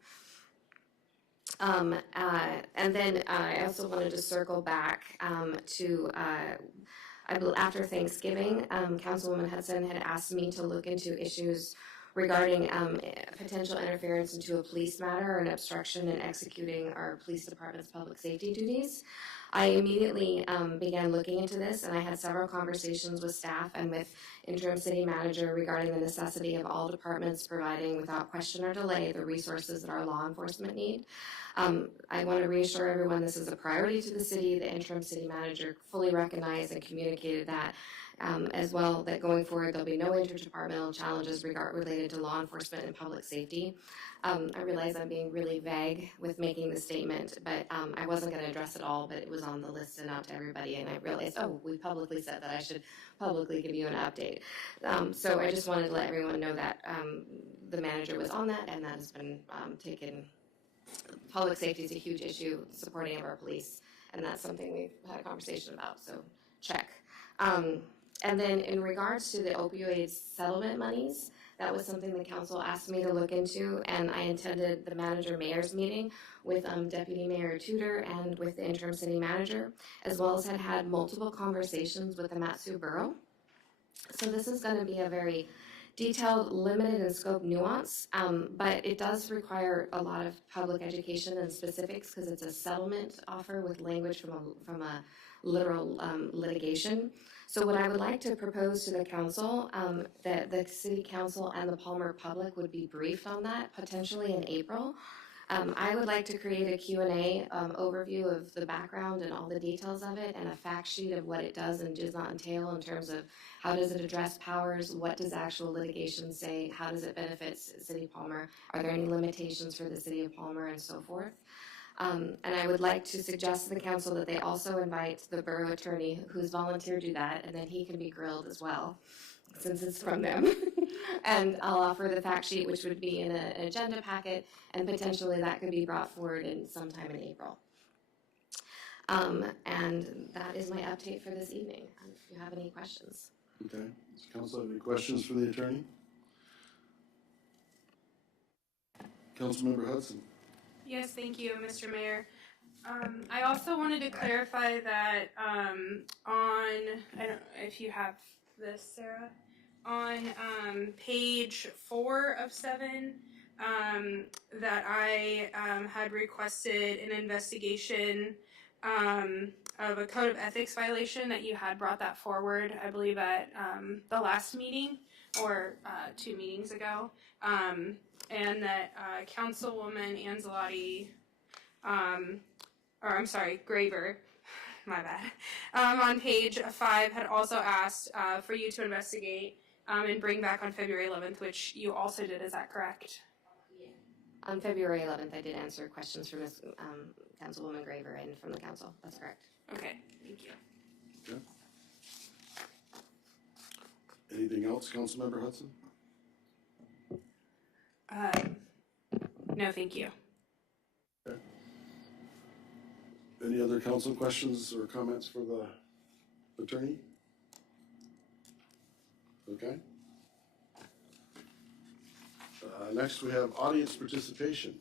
And then I also wanted to circle back to, I believe after Thanksgiving, Councilwoman Hudson had asked me to look into issues regarding potential interference into a police matter or an obstruction in executing our police department's public safety duties. I immediately began looking into this, and I had several conversations with staff and with interim city manager regarding the necessity of all departments providing without question or delay the resources that our law enforcement need. I want to reassure everyone this is a priority to the city. The interim city manager fully recognized and communicated that as well, that going forward there'll be no interdepartmental challenges related to law enforcement and public safety. I realize I'm being really vague with making this statement, but I wasn't going to address it all, but it was on the list and out to everybody, and I realized, oh, we publicly said that I should publicly give you an update. So I just wanted to let everyone know that the manager was on that, and that has been taken. Public safety is a huge issue, supporting of our police, and that's something we've had a conversation about, so check. And then in regards to the opioid settlement monies, that was something the council asked me to look into, and I attended the manager-mayor's meeting with Deputy Mayor Tudor and with the interim city manager, as well as had multiple conversations with the Matsu Borough. So this is going to be a very detailed, limited in scope nuance, but it does require a lot of public education and specifics because it's a settlement offer with language from a literal litigation. So what I would like to propose to the council, that the city council and the Palmer public would be briefed on that potentially in April. I would like to create a Q&A overview of the background and all the details of it, and a fact sheet of what it does and does not entail in terms of how does it address powers, what does actual litigation say, how does it benefit City of Palmer, are there any limitations for the City of Palmer, and so forth. And I would like to suggest to the council that they also invite the borough attorney who's volunteered to do that, and then he can be grilled as well, since it's from them. And I'll offer the fact sheet, which would be in an agenda packet, and potentially that could be brought forward in sometime in April. And that is my update for this evening. If you have any questions. Okay. Does council have any questions for the attorney? Councilmember Hudson. Yes, thank you, Mr. Mayor. I also wanted to clarify that on, I don't know if you have this, Sarah, on page 4 of 7, that I had requested an investigation of a code of ethics violation, that you had brought that forward, I believe, at the last meeting or 2 meetings ago, and that Councilwoman Anzalotti, or I'm sorry, Graver, my bad, on page 5 had also asked for you to investigate and bring back on February 11th, which you also did. Is that correct? Yeah. On February 11th, I did answer questions from Councilwoman Graver and from the council. That's correct. Okay, thank you. Okay. Anything else, Councilmember Hudson? No, thank you. Okay. Any other council questions or comments for the attorney? Okay. Next, we have audience participation.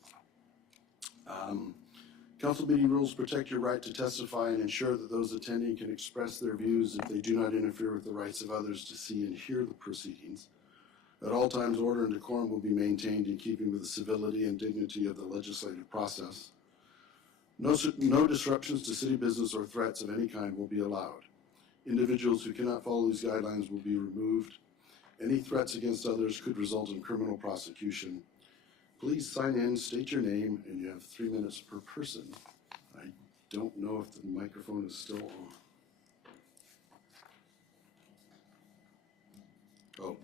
Council meeting rules protect your right to testify and ensure that those attending can express their views if they do not interfere with the rights of others to see and hear the proceedings. At all times, order and decorum will be maintained in keeping with the civility and dignity of the legislative process. No disruptions to city business or threats of any kind will be allowed. Individuals who cannot follow these guidelines will be removed. Any threats against others could result in criminal prosecution. Please sign in, state your name, and you have 3 minutes per person. I don't know if the microphone is still on. Oh,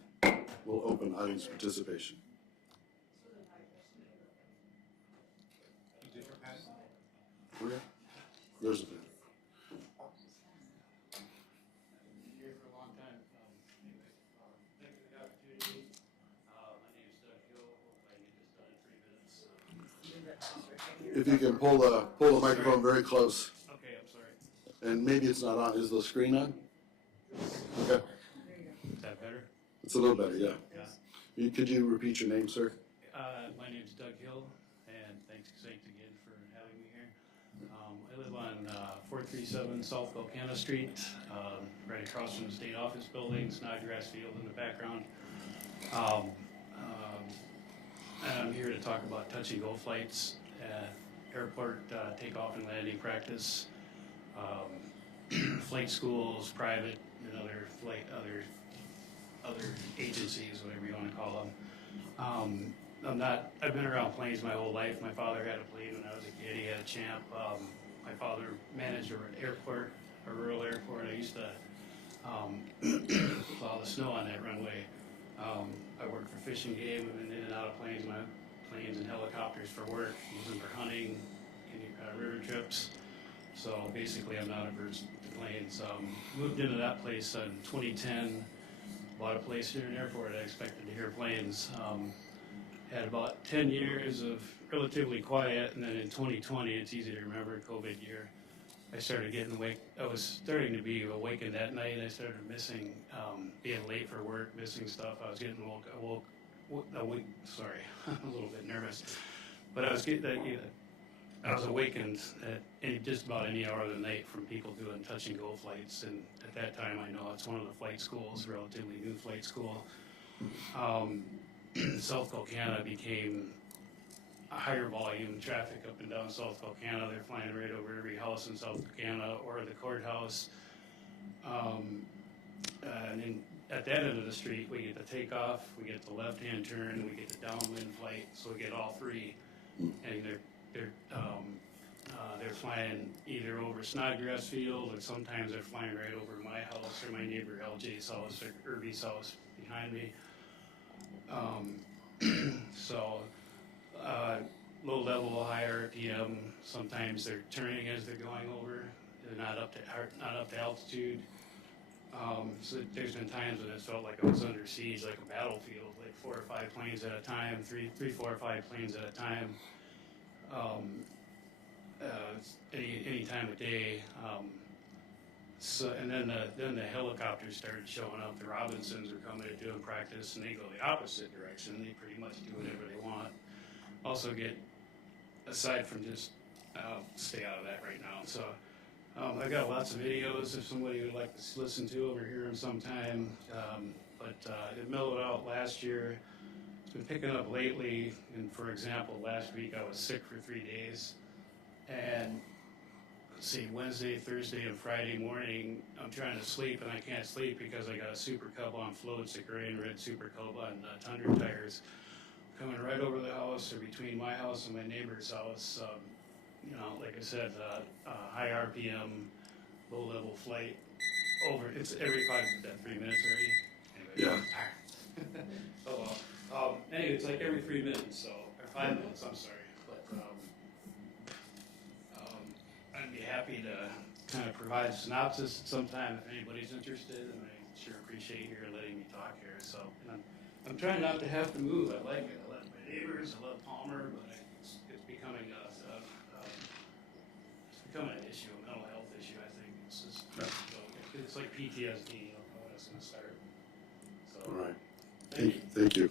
we'll open audience participation. Okay. There's a pen. If you can pull the microphone very close. And maybe it's not on. Is the screen on? Okay. Is that better? It's a little better, yeah. Yeah. Could you repeat your name, sir? My name's Doug Hill, and thanks again for having me here. I live on 437 South Volcano Street, right across from the state office building, Snodgrass Field in the background. And I'm here to talk about touch and go flights, airport takeoff and landing practice, flight schools, private and other agencies, whatever you want to call them. I've been around planes my whole life. My father had a plane when I was a kid. He had a Champ. My father managed an airport, a rural airport. I used to plow the snow on that runway. I worked for Fish and Game. I've been in and out of planes and helicopters for work, use them for hunting, river trips. So basically, I'm not averse to planes. Moved into that place in 2010. Bought a place here in the airport. I expected to hear planes. Had about 10 years of relatively quiet, and then in 2020, it's easy to remember, COVID year, I started getting awake. I was starting to be awakened at night. I started missing, being late for work, missing stuff. I was getting awake. Sorry, I'm a little bit nervous, but I was awakened at just about any hour of the night from people doing touch and go flights. And at that time, I know it's one of the flight schools, relatively new flight school. South Volcano became a higher volume traffic up and down South Volcano. They're flying right over every house in South Volcano or the courthouse. And then at that end of the street, we get the takeoff, we get the left-hand turn, we get the downwind flight. So we get all three, and they're flying either over Snodgrass Field, or sometimes they're flying right over my house or my neighbor LJ's house or Irby's house behind me. Low level, high RPM. Sometimes they're turning as they're going over. They're not up to altitude. So there's been times when it felt like I was under siege, like a battlefield, like 4 or 5 planes at a time, three, 4 or 5 planes at a time. Any time of day. And then the helicopters started showing up. The Robinsons are coming to doing practice, and they go the opposite direction. They pretty much do whatever they want. Also get, aside from just, I'll stay out of that right now. So I've got lots of videos if somebody would like to listen to them or hear them sometime. But it mellowed out last year. It's been picking up lately. And for example, last week I was sick for 3 days. And Wednesday, Thursday, and Friday morning, I'm trying to sleep, and I can't sleep because I got a Super Cub on floats, a gray and red Super Cub on Tundra tires, coming right over the house or between my house and my neighbor's house. Like I said, high RPM, low level flight. It's every 3 minutes already. Anyway, yeah. Anyway, it's like every 3 minutes, or 5 minutes. I'm sorry, but. I'd be happy to kind of provide a synopsis at some time if anybody's interested, and I sure appreciate your letting me talk here. So, and I'm trying not to have to move. I like it. I love my neighbors. I love Palmer, but it's becoming an issue, a mental health issue. I think it's like PTSD. When it's going to start. So, all right. Thank you.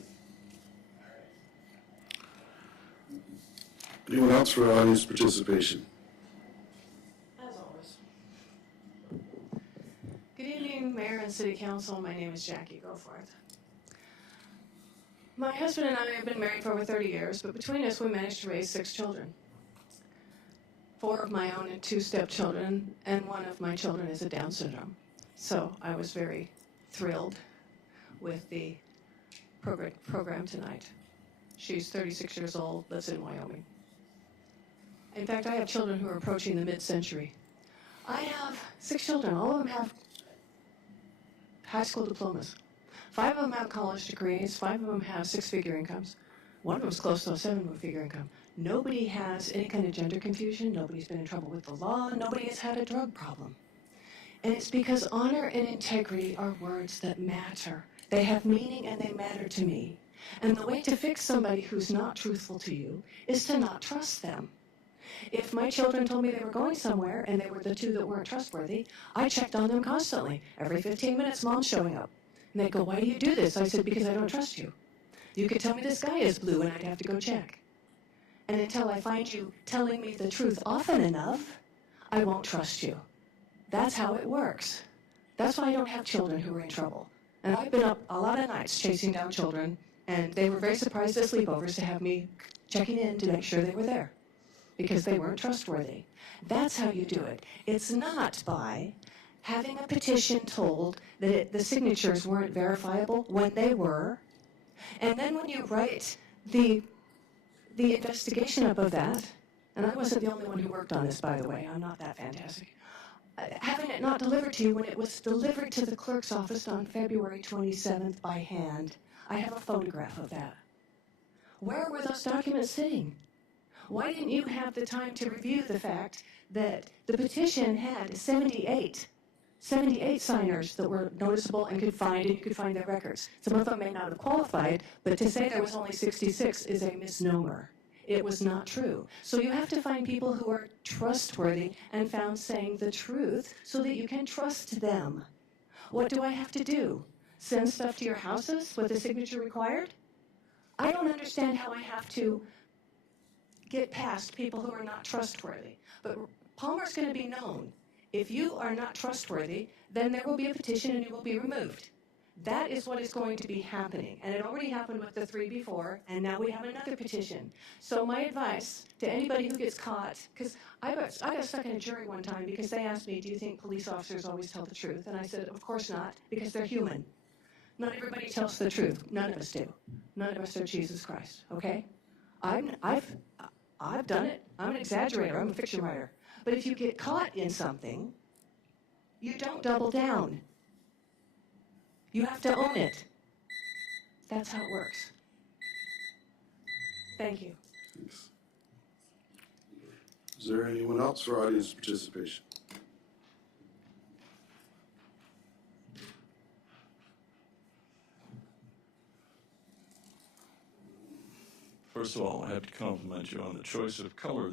Anyone else for audience participation? Good evening, Mayor and City Council. My name is Jackie Goforth. My husband and I have been married for over 30 years, but between us we managed to raise 6 children. 4 of my own and 2 stepchildren, and 1 of my children is a Down syndrome. So I was very thrilled with the program tonight. She's 36 years old, lives in Wyoming. In fact, I have children who are approaching the mid-century. I have 6 children. All of them have high school diplomas. 5 of them have college degrees. 5 of them have 6-figure incomes. 1 of them is close to a 7-figure income. Nobody has any kind of gender confusion. Nobody's been in trouble with the law. Nobody has had a drug problem. And it's because honor and integrity are words that matter. They have meaning and they matter to me. And the way to fix somebody who's not truthful to you is to not trust them. If my children told me they were going somewhere and they were the two that weren't trustworthy, I checked on them constantly. Every 15 minutes, Mom's showing up. And they'd go, why do you do this? I said, because I don't trust you. You could tell me the sky is blue and I'd have to go check. And until I find you telling me the truth often enough, I won't trust you. That's how it works. That's why I don't have children who are in trouble. And I've been up a lot of nights chasing down children, and they were very surprised at sleepovers to have me checking in to make sure they were there, because they weren't trustworthy. That's how you do it. It's not by having a petition told that the signatures weren't verifiable when they were, and then when you write the investigation up of that, and I wasn't the only one who worked on this, by the way, I'm not that fantastic, having it not delivered to you when it was delivered to the clerk's office on February 27th by hand. I have a photograph of that. Where were those documents sitting? Why didn't you have the time to review the fact that the petition had 78 signers that were noticeable and you could find their records? Some of them may not have qualified, but to say there was only 66 is a misnomer. It was not true. So you have to find people who are trustworthy and found saying the truth so that you can trust them. What do I have to do? Send stuff to your houses with the signature required? I don't understand how I have to get past people who are not trustworthy. But Palmer's going to be known. If you are not trustworthy, then there will be a petition and you will be removed. That is what is going to be happening. And it already happened with the 3 before, and now we have another petition. So my advice to anybody who gets caught, because I got stuck in a jury one time because they asked me, do you think police officers always tell the truth? And I said, of course not, because they're human. Not everybody tells the truth. None of us do. None of us are Jesus Christ, okay? I've done it. I'm an exaggerator. I'm a fiction writer. But if you get caught in something, you don't double down. You have to own it. That's how it works. Thank you. Thanks. Is there anyone else for audience participation? First of all, I have to compliment you on the choice of color.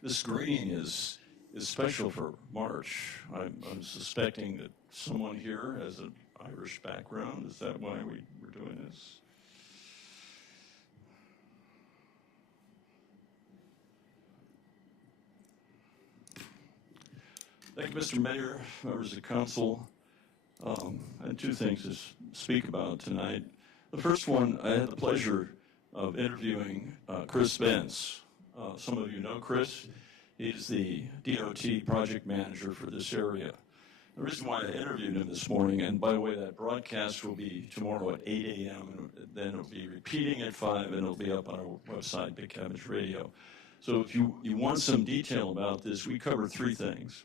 This green is special for March. I'm suspecting that someone here has an Irish background. Is that why we're doing this? Thank you, Mr. Mayor, members of council. I had two things to speak about tonight. The first one, I had the pleasure of interviewing Chris Spence. Some of you know Chris. He's the DOT project manager for this area. The reason why I interviewed him this morning, and by the way, that broadcast will be tomorrow at 8 a.m., and then it'll be repeating at 5, and it'll be up on our website, Big Cabbage Radio. So if you want some detail about this, we covered three things.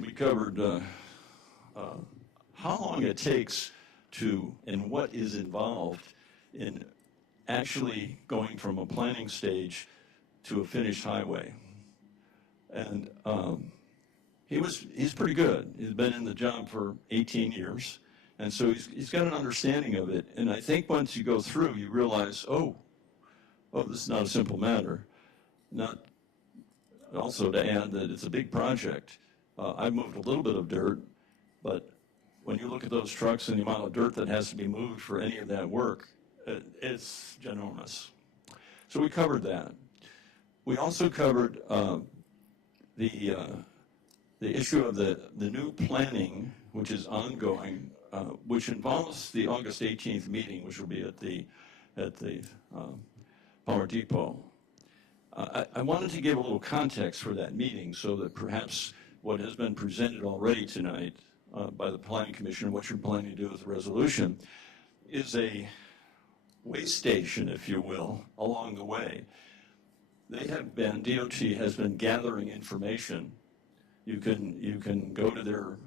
We covered how long it takes to, and what is involved in actually going from a planning stage to a finished highway. And he's pretty good. He's been in the job for 18 years. And so he's got an understanding of it. And I think once you go through, you realize, oh, this is not a simple matter. Not also to add that it's a big project. I've moved a little bit of dirt, but when you look at those trucks and the amount of dirt that has to be moved for any of that work, it's ginormous. So we covered that. We also covered the issue of the new planning, which is ongoing, which involves the August 18th meeting, which will be at the Power Depot. I wanted to give a little context for that meeting so that perhaps what has been presented already tonight by the Planning Commission, what you're planning to do with the resolution, is a way station, if you will, along the way. DOT has been gathering information. You can go to their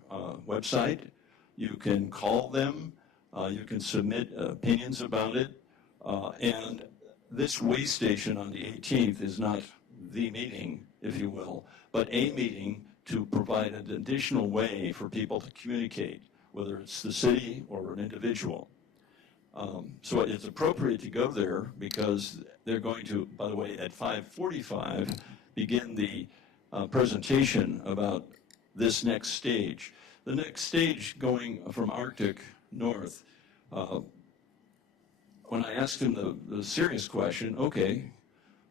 website, you can call them, you can submit opinions about it, and this way station on the 18th is not the meeting, if you will, but a meeting to provide an additional way for people to communicate, whether it's the city or an individual. So it's appropriate to go there because they're going to, by the way, at 5:45, begin the presentation about this next stage. The next stage going from Arctic north, when I asked him the serious question, okay,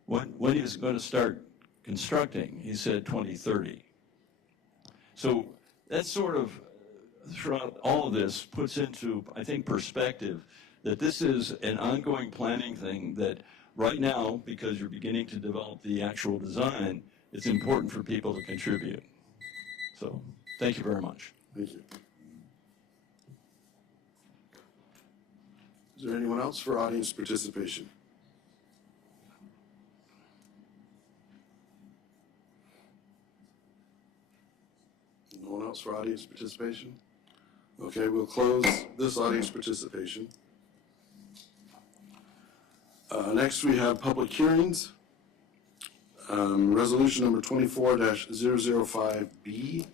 when is it going to start constructing? He said 2030. So that sort of, throughout all of this, puts into, I think, perspective that this is an ongoing planning thing that right now, because you're beginning to develop the actual design, it's important for people to contribute. So thank you very much. Thank you. Is there anyone else for audience participation? No one else for audience participation? Okay, we'll close this audience participation. Next, we have public hearings. Resolution number 24-005B,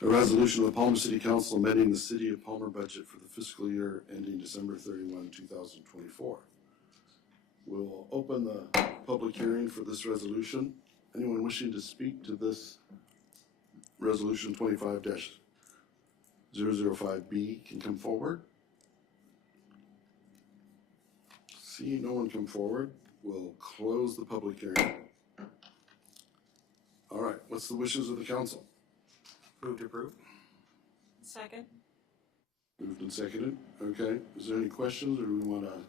a resolution of the Palmer City Council amending the City of Palmer budget for the fiscal year ending December 31, 2024. We'll open the public hearing for this resolution. Anyone wishing to speak to this resolution 25-005B can come forward. See no one come forward, we'll close the public hearing. All right, what's the wishes of the council? Move to approve. Second. Moved and seconded. Okay, is there any questions, or do we want a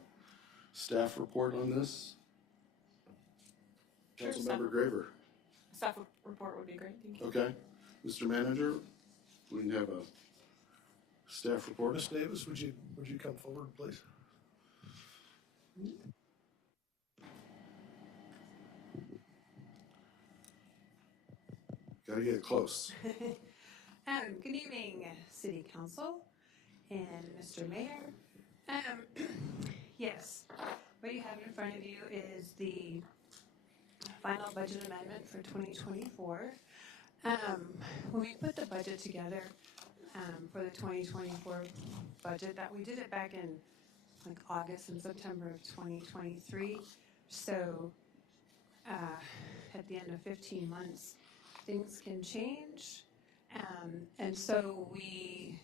staff report on this? Sure, Councilmember Graver. Staff report would be great, thank you. Okay, Mr. Manager, we can have a staff report. Ms. Davis, would you come forward, please? Gotta get it close. Good evening, City Council and Mr. Mayor. Yes, what you have in front of you is the final budget amendment for 2024. When we put the budget together for the 2024 budget, that we did it back in like August and September of 2023. So at the end of 15 months, things can change. And so we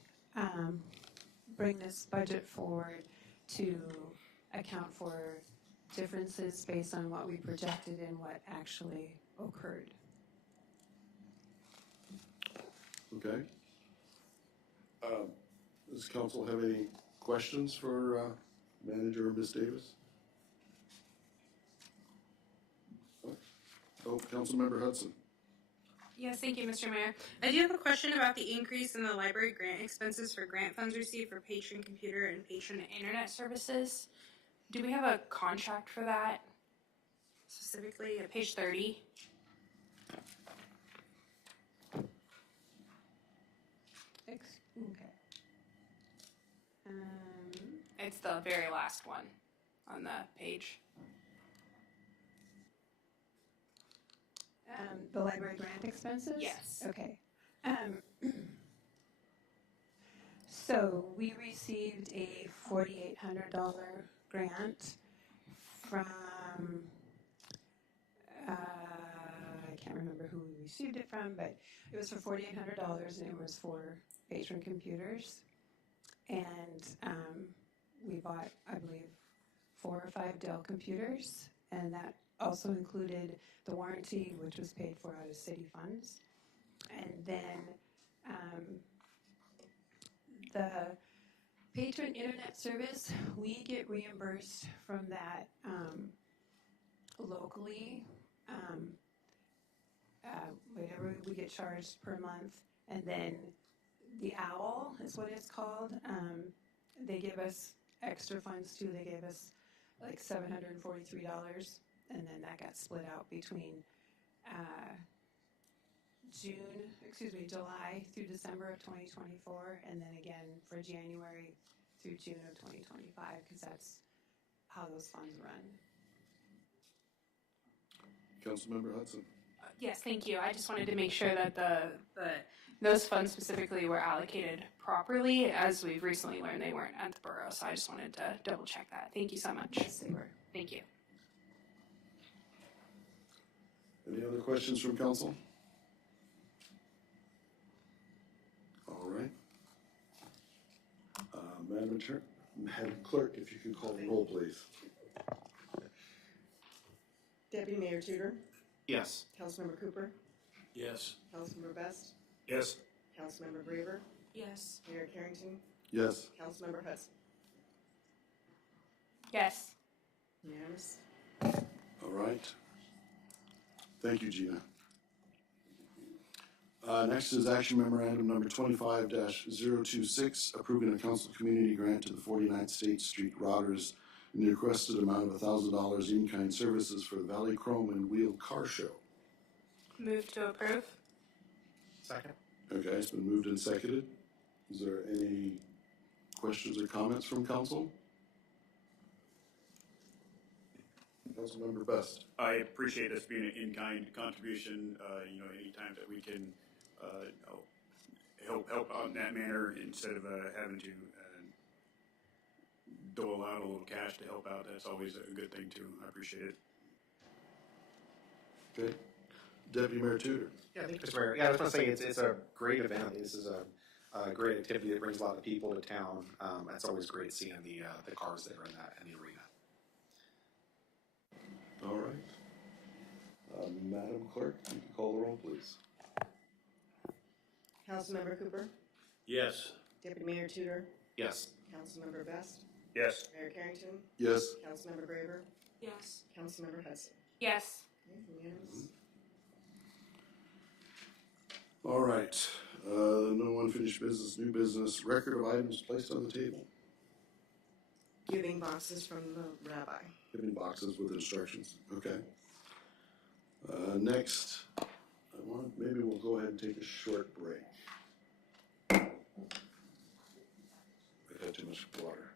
bring this budget forward to account for differences based on what we projected and what actually occurred. Okay. Does council have any questions for Manager Ms. Davis? Oh, Councilmember Hudson. Yes, thank you, Mr. Mayor. I do have a question about the increase in the library grant expenses for grant funds received for patron computer and patron internet services. Do we have a contract for that? Specifically at page 30? Okay. It's the very last one on the page. The library grant expenses? Yes. Okay. So we received a $4,800 grant from, I can't remember who we received it from, but it was for $4,800 and it was for patron computers. And we bought, I believe, 4 or 5 Dell computers, and that also included the warranty, which was paid for out of city funds. And then the patron internet service, we get reimbursed from that locally, whatever we get charged per month. And then the OWL is what it's called. They give us extra funds too. They gave us like $743, and then that got split out between July through December of 2024, and then again for January through June of 2025, because that's how those funds run. Councilmember Hudson. Yes, thank you. I just wanted to make sure that those funds specifically were allocated properly. As we've recently learned, they weren't at the borough, so I just wanted to double check that. Thank you so much. Yes, they were. Thank you. Any other questions from council? All right. Madam Clerk, if you could call the roll, please. Deputy Mayor Tudor, Yes. Councilmember Cooper, Yes. Councilmember Best, Yes. Councilmember Graver, Yes. Mayor Carrington, Yes. Councilmember Hudson. Yes. Unanimous. All right. Thank you, Gina. Next is action memorandum number 25-026, approving a council community grant to the 49th State Street routers in the requested amount of $1,000 in-kind services for the Valley Chrome and Wheel Car Show. Move to approve. Second. Okay, it's been moved and seconded. Is there any questions or comments from council? Councilmember Best. I appreciate this being an in-kind contribution, anytime that we can, help out in that manner instead of, having to, dole out a little cash to help out. That's always a good thing too. I appreciate it. Okay. Deputy Mayor Tudor. Yeah, thank you, Mr. Mayor. Yeah, I was going to say it's a great event. This is a great activity that brings a lot of people to town. It's always great seeing the cars there in the arena. All right. Madam Clerk, you can call the roll, please. Councilmember Cooper, Yes. Deputy Mayor Tudor, Yes. Councilmember Best, Yes. Mayor Carrington, Yes. Councilmember Graver, Yes. Councilmember Hudson. Yes. Okay, unanimous. All right. No unfinished business, new business, record of items placed on the table. Giving boxes from the rabbi. Giving boxes with instructions. Okay. Next, maybe we'll go ahead and take a short break. I've had too much water.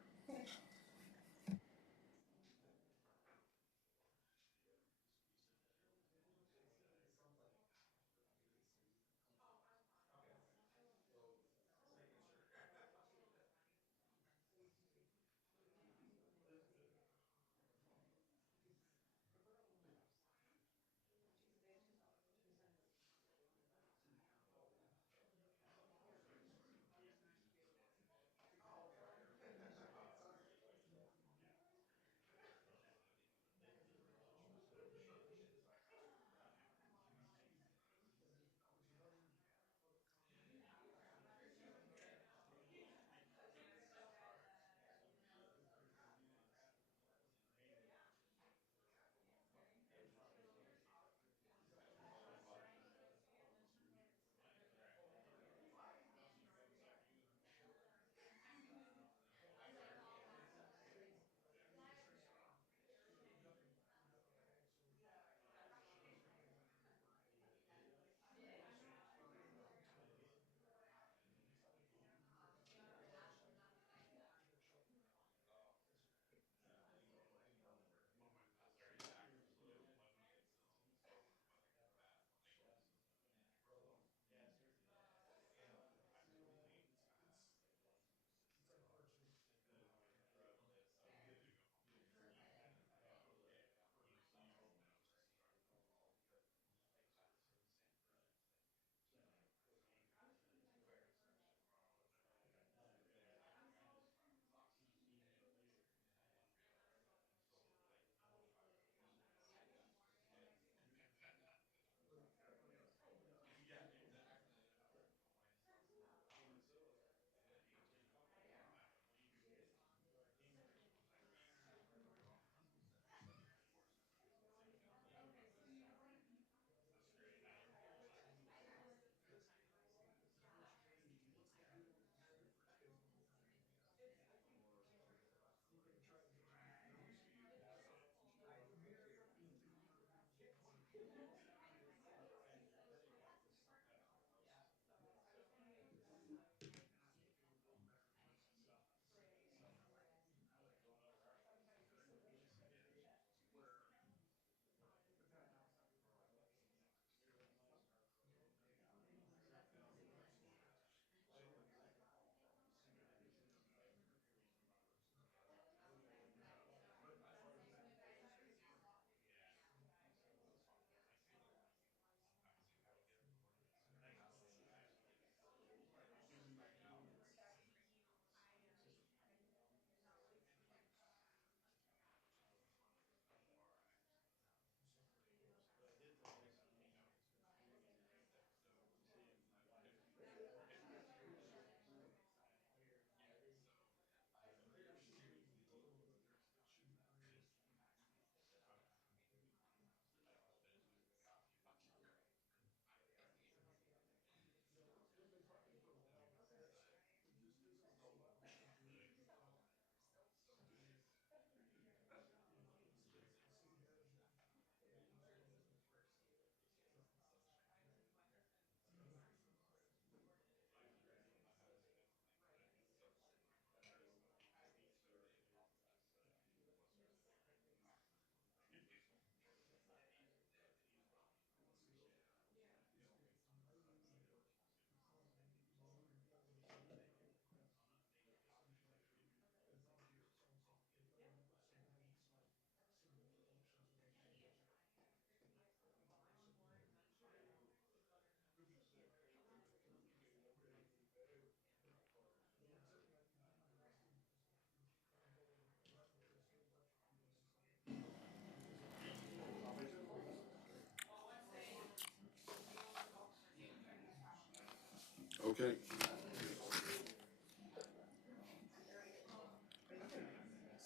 Okay.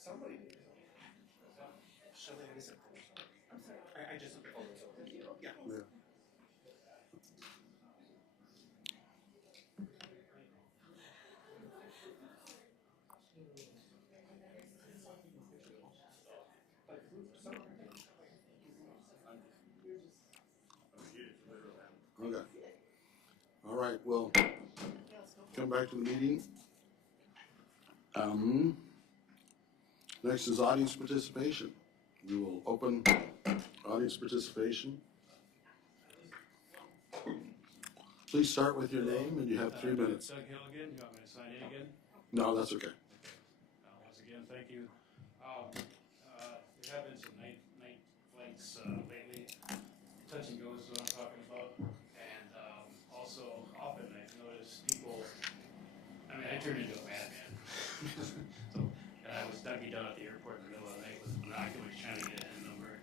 Somebody is it? I'm sorry. I just. Yeah. Okay. All right, we'll come back to the meeting. Next is audience participation. We will open audience participation. Please start with your name, and you have 3 minutes. Doug Hill again, you want me to sign in again? No, that's okay. Once again, thank you. There have been some night flights lately, touch and goes is what I'm talking about. And also, often I've noticed people, I mean, I turned into a madman. So, and I was Dougie down at the airport in the middle of the night with binoculars trying to get a number.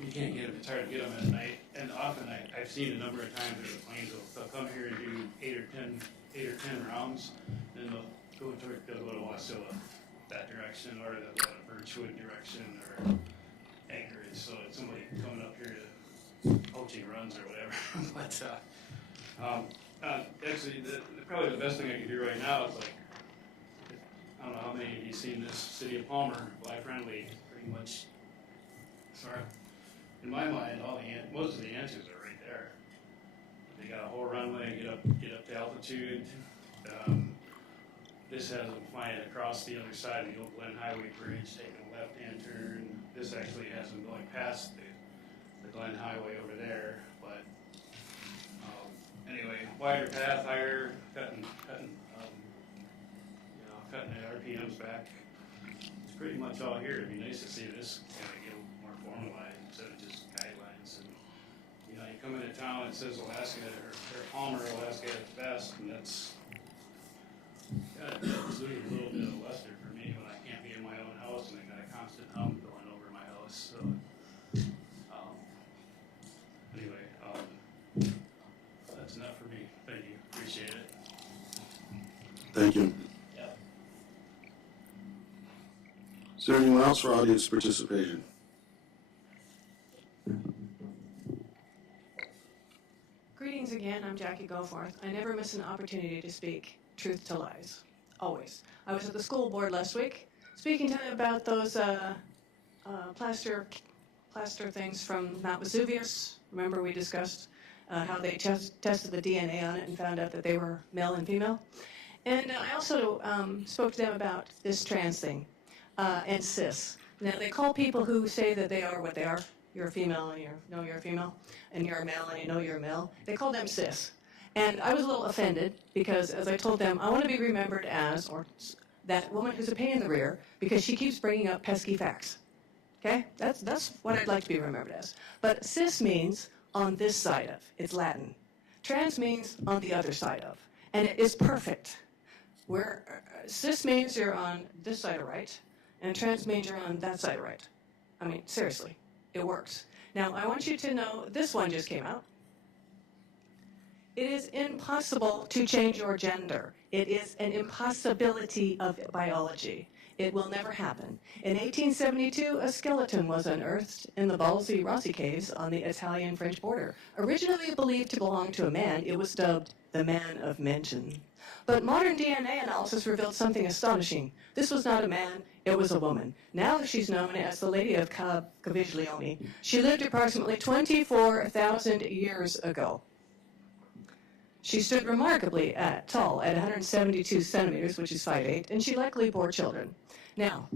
You can't get them, it's hard to get them at night. And often I've seen a number of times where the planes they'll come here and do 8 or 10 rounds, and they'll go to Wasilla that direction, or they'll go to Birchwood direction, or Anchorage. So it's somebody coming up here to poaching runs or whatever. But actually, probably the best thing I can do right now is like, I don't know how many of you seen this City of Palmer, fly friendly, pretty much. Sorry. In my mind, most of the answers are right there. They got a whole runway, get up to altitude. This has them flying across the other side of the old Glen Highway Bridge, taking a left-hand turn. This actually has them going past the Glen Highway over there. But anyway, wider path, higher, cutting the RPMs back. It's pretty much all here. It'd be nice to see this kind of get more formalized instead of just guidelines. And you come into town, it says Alaska or Palmer, Alaska at its best, and that's kind of lose a little bit of luster for me when I can't be in my own house and I got a constant hum going over my house. So anyway, that's enough for me. Thank you. Appreciate it. Thank you. Is there anyone else for audience participation? Greetings again, I'm Jackie Goforth. I never miss an opportunity to speak truth to lies, always. I was at the school board last week speaking to them about those plaster things from Mount Vesuvius. Remember we discussed how they tested the DNA on it and found out that they were male and female. And I also spoke to them about this trans thing and cis. Now they call people who say that they are what they are. You're a female and you know you're a female, and you're a male and you know you're a male. They call them cis. And I was a little offended because, as I told them, I want to be remembered as, or that woman who's a pain in the rear because she keeps bringing up pesky facts. Okay? That's what I'd like to be remembered as. But cis means on this side of. It's Latin. Trans means on the other side of. And it is perfect. Where cis means you're on this side of right, and trans means you're on that side of right. I mean, seriously. It works. Now, I want you to know, this one just came out. It is impossible to change your gender. It is an impossibility of biology. It will never happen. In 1872, a skeleton was unearthed in the Balzi Rossi caves on the Italian-French border. Originally believed to belong to a man, it was dubbed the Man of Mention. But modern DNA analysis revealed something astonishing. This was not a man, it was a woman. Now she's known as the Lady of Caviglione. She lived approximately 24,000 years ago. She stood remarkably tall at 172 centimeters, which is 5'8", and she likely bore children. Now,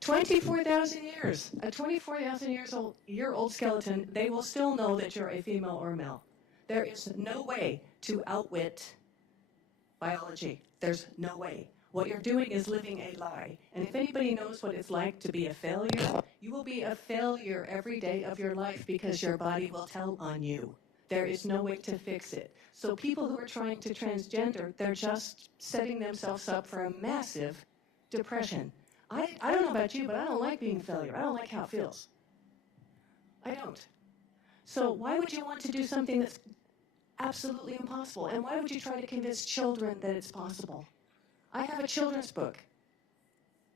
24,000 years, a 24,000-year-old skeleton, they will still know that you're a female or a male. There is no way to outwit biology. There's no way. What you're doing is living a lie. And if anybody knows what it's like to be a failure, you will be a failure every day of your life because your body will tell on you. There is no way to fix it. So people who are trying to transgender, they're just setting themselves up for a massive depression. I don't know about you, but I don't like being a failure. I don't like how it feels. I don't. So why would you want to do something that's Absolutely impossible. And why would you try to convince children that it's possible? I have a children's book.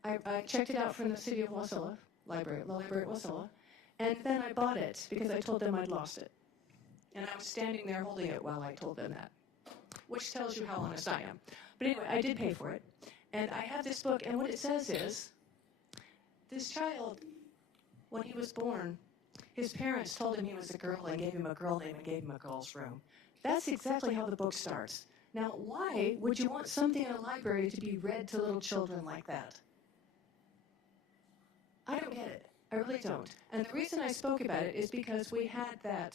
I checked it out from the city of Wasilla, the library at Wasilla, and then I bought it because I told them I'd lost it. And I was standing there holding it while I told them that, which tells you how honest I am. But anyway, I did pay for it. And I have this book, and what it says is, this child, when he was born, his parents told him he was a girl and gave him a girl name and gave him a girl's room. That's exactly how the book starts. Now, why would you want something in a library to be read to little children like that? I don't get it. I really don't. And the reason I spoke about it is because we had that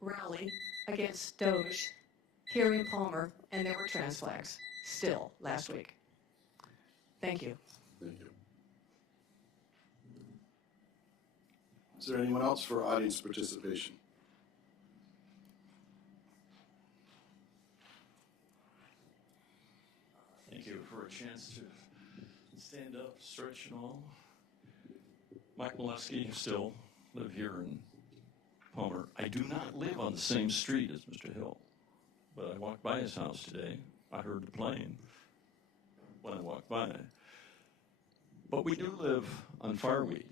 rally against Doge here in Palmer, and there were trans flags still last week. Thank you. Thank you. Is there anyone else for audience participation? Thank you for a chance to stand up, stretch and all. Mike Molesky, still live here in Palmer. I do not live on the same street as Mr. Hill, but I walked by his house today. I heard the plane when I walked by. But we do live on Fireweed.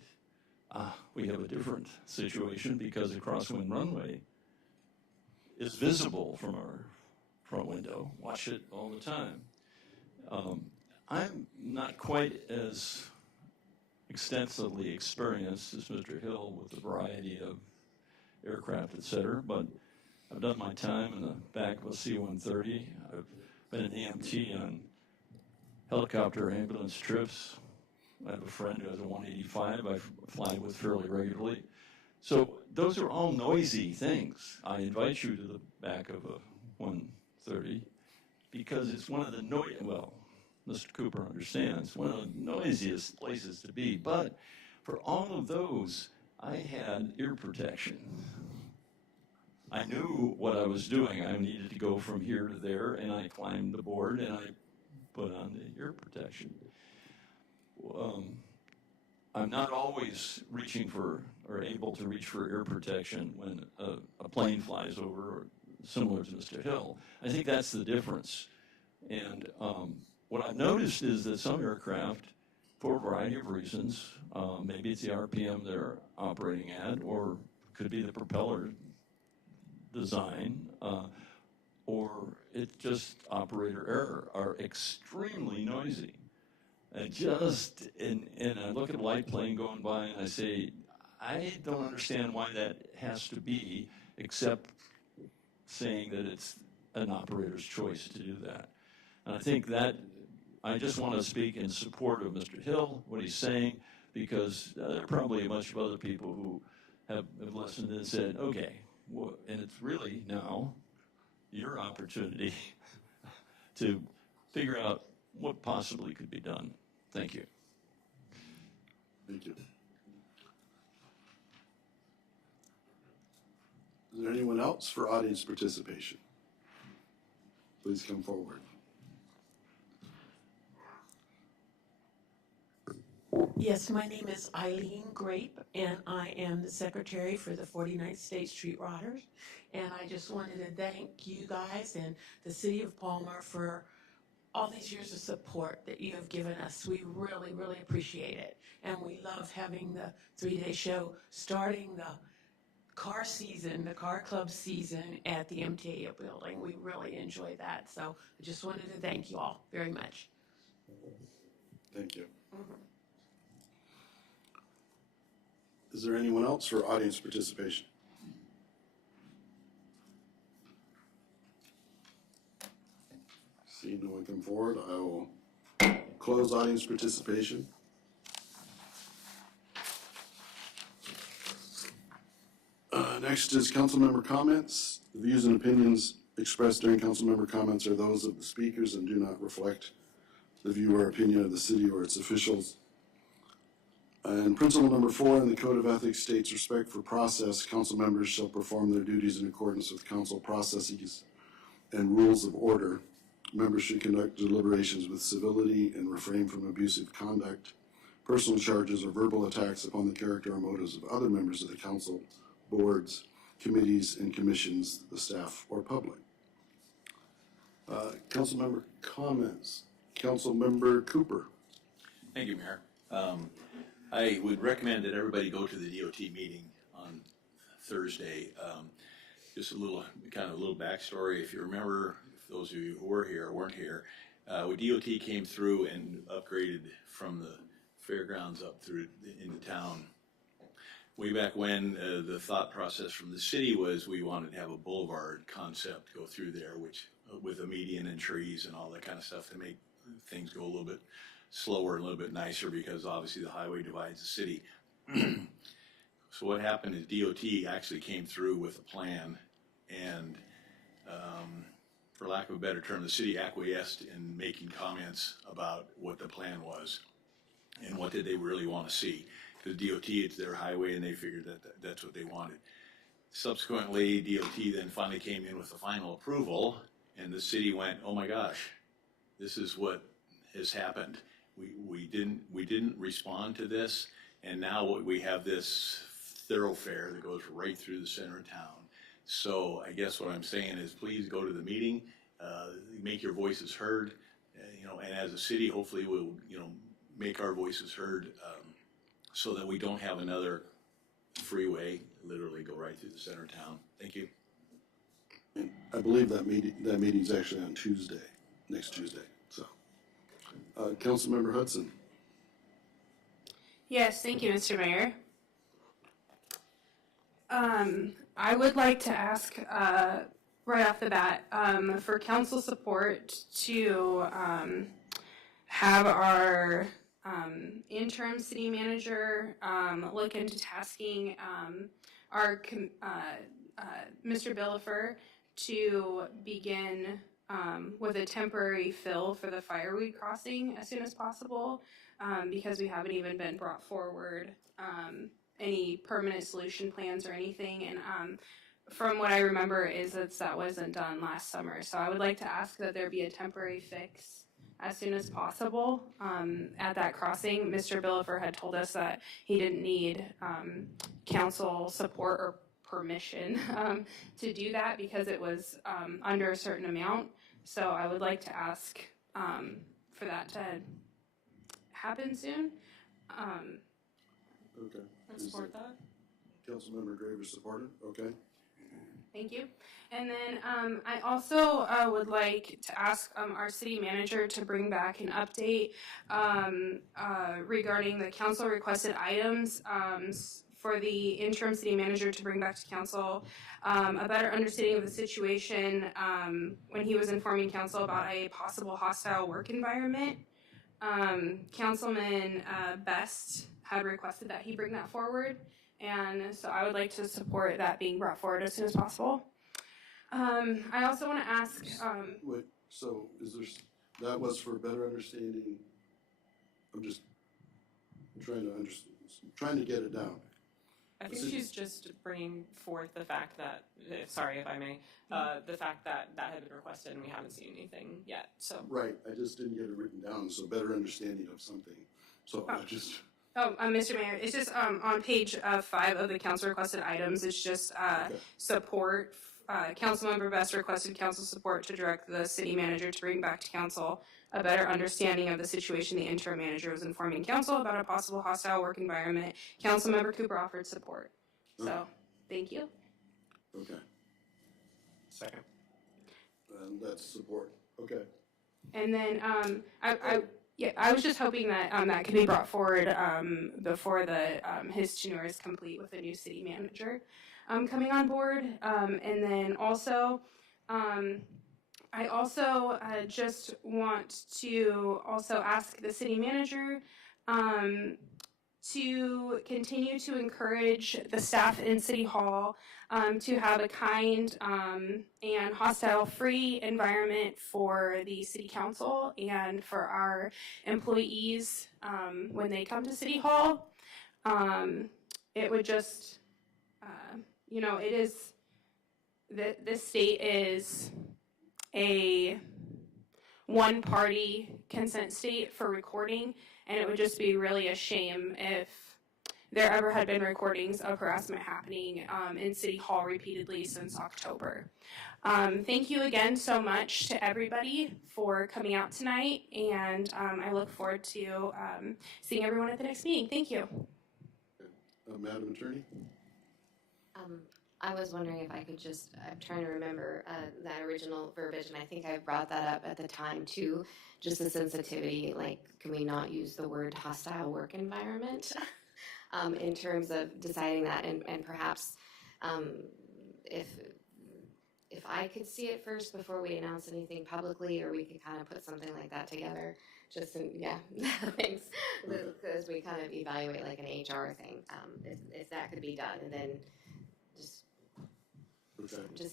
We have a different situation because the crosswind runway is visible from our front window. Watch it all the time. I'm not quite as extensively experienced as Mr. Hill with a variety of aircraft, et cetera, but I've done my time in the back of a C-130. I've been an EMT on helicopter ambulance trips. I have a friend who has a 185 I fly with fairly regularly. So those are all noisy things. I invite you to the back of a 130 because it's one of the well, Mr. Cooper understands, one of the noisiest places to be. But for all of those, I had ear protection. I knew what I was doing. I needed to go from here to there, and I climbed the board, and I put on the ear protection. I'm not always reaching for or able to reach for ear protection when a plane flies over, or similar to Mr. Hill. I think that's the difference. And what I've noticed is that some aircraft, for a variety of reasons, maybe it's the RPM they're operating at, or could be the propeller design, or it's just operator error, are extremely noisy. And I look at a light plane going by and I say, I don't understand why that has to be, except saying that it's an operator's choice to do that. And I think that I just want to speak in support of Mr. Hill, what he's saying, because there are probably a bunch of other people who have listened and said, okay, and it's really now your opportunity to figure out what possibly could be done. Thank you. Thank you. Is there anyone else for audience participation? Please come forward. Yes, my name is Eileen Grape, and I am the secretary for the 49th State Street Rodders. And I just wanted to thank you guys and the city of Palmer for all these years of support that you have given us. We really, really appreciate it. And we love having the 3-day show, starting the car season, the car club season at the MTA building. We really enjoy that. So I just wanted to thank you all very much. Thank you. Is there anyone else for audience participation? Seeing no one come forward, I will close audience participation. Next is council member comments. The views and opinions expressed during council member comments are those of the speakers and do not reflect the view or opinion of the city or its officials. And principle number 4 in the Code of Ethics states respect for process. Council members shall perform their duties in accordance with council processes and rules of order. Members should conduct deliberations with civility and refrain from abusive conduct, personal charges, or verbal attacks upon the character or motives of other members of the council, boards, committees and commissions, the staff or public. Council member comments. Council member Cooper. Thank you, Mayor. I would recommend that everybody go to the DOT meeting on Thursday. Just a little backstory. If you remember, if those of you who were here or weren't here, when DOT came through and upgraded from the fairgrounds up through into town, way back when, the thought process from the city was we wanted to have a boulevard concept go through there, which with a median and trees and all that kind of stuff to make things go a little bit slower and a little bit nicer, because obviously the highway divides the city. So what happened is DOT actually came through with a plan, and for lack of a better term, the city acquiesced in making comments about what the plan was and what did they really want to see. Because DOT, it's their highway, and they figured that that's what they wanted. Subsequently, DOT then finally came in with the final approval, and the city went, "Oh my gosh, this is what has happened. We didn't respond to this, and now we have this thoroughfare that goes right through the center of town." So I guess what I'm saying is, please go to the meeting, make your voices heard, and as a city, hopefully we'll make our voices heard, so that we don't have another freeway literally go right through the center of town. Thank you. And I believe that meeting's actually on Tuesday, next Tuesday. So, Councilmember Hudson. Yes, thank you, Mr. Mayor. I would like to ask, right off the bat, for council support to have our interim city manager look into tasking our Mr. Billefer to begin with a temporary fill for the fireweed crossing as soon as possible, because we haven't even been brought forward any permanent solution plans or anything. And from what I remember is that wasn't done last summer. So I would like to ask that there be a temporary fix as soon as possible at that crossing. Mr. Billefer had told us that he didn't need council support or permission to do that because it was under a certain amount. So I would like to ask for that to happen soon. Okay. I support that. Councilmember Graver supported. Okay. Thank you. And then I also would like to ask our city manager to bring back an update regarding the council requested items for the interim city manager to bring back to council a better understanding of the situation when he was informing council about a possible hostile work environment. Councilman Best had requested that he bring that forward, and so I would like to support that being brought forward as soon as possible. I also want to ask. Wait. So is there? That was for better understanding. I'm just trying to get it down. I think she's just bringing forth the fact that, sorry if I may, the fact that had been requested and we haven't seen anything yet. So Right. I just didn't get it written down. So better understanding of something. So I just. Mr. Mayor, it's just on page 5 of the council requested items. It's just Okay. support. Councilmember Best requested council support to direct the city manager to bring back to council a better understanding of the situation. The interim manager was informing council about a possible hostile work environment. Councilmember Cooper offered support. So, thank you. Okay. Second. And that's support. Okay. And then I was just hoping that that could be brought forward before his tenure is complete with the new city manager coming on board. And then also, I also just want to also ask the city manager to continue to encourage the staff in City Hall to have a kind and hostile-free environment for the City Council and for our employees when they come to City Hall. It would just, it is, this state is a one-party consent state for recording, and it would just be really a shame if there ever had been recordings of harassment happening in City Hall repeatedly since October. Thank you again so much to everybody for coming out tonight, and I look forward to seeing everyone at the next meeting. Thank you. Madam Attorney? I was wondering if I could just, I'm trying to remember that original verbiage, and I think I brought that up at the time too, just the sensitivity, like, can we not use the word hostile work environment in terms of deciding that, and perhaps if I could see it first before we announce anything publicly, or we could kind of put something like that together, just in, yeah, thanks, because we kind of evaluate like an HR thing, if that could be done, and then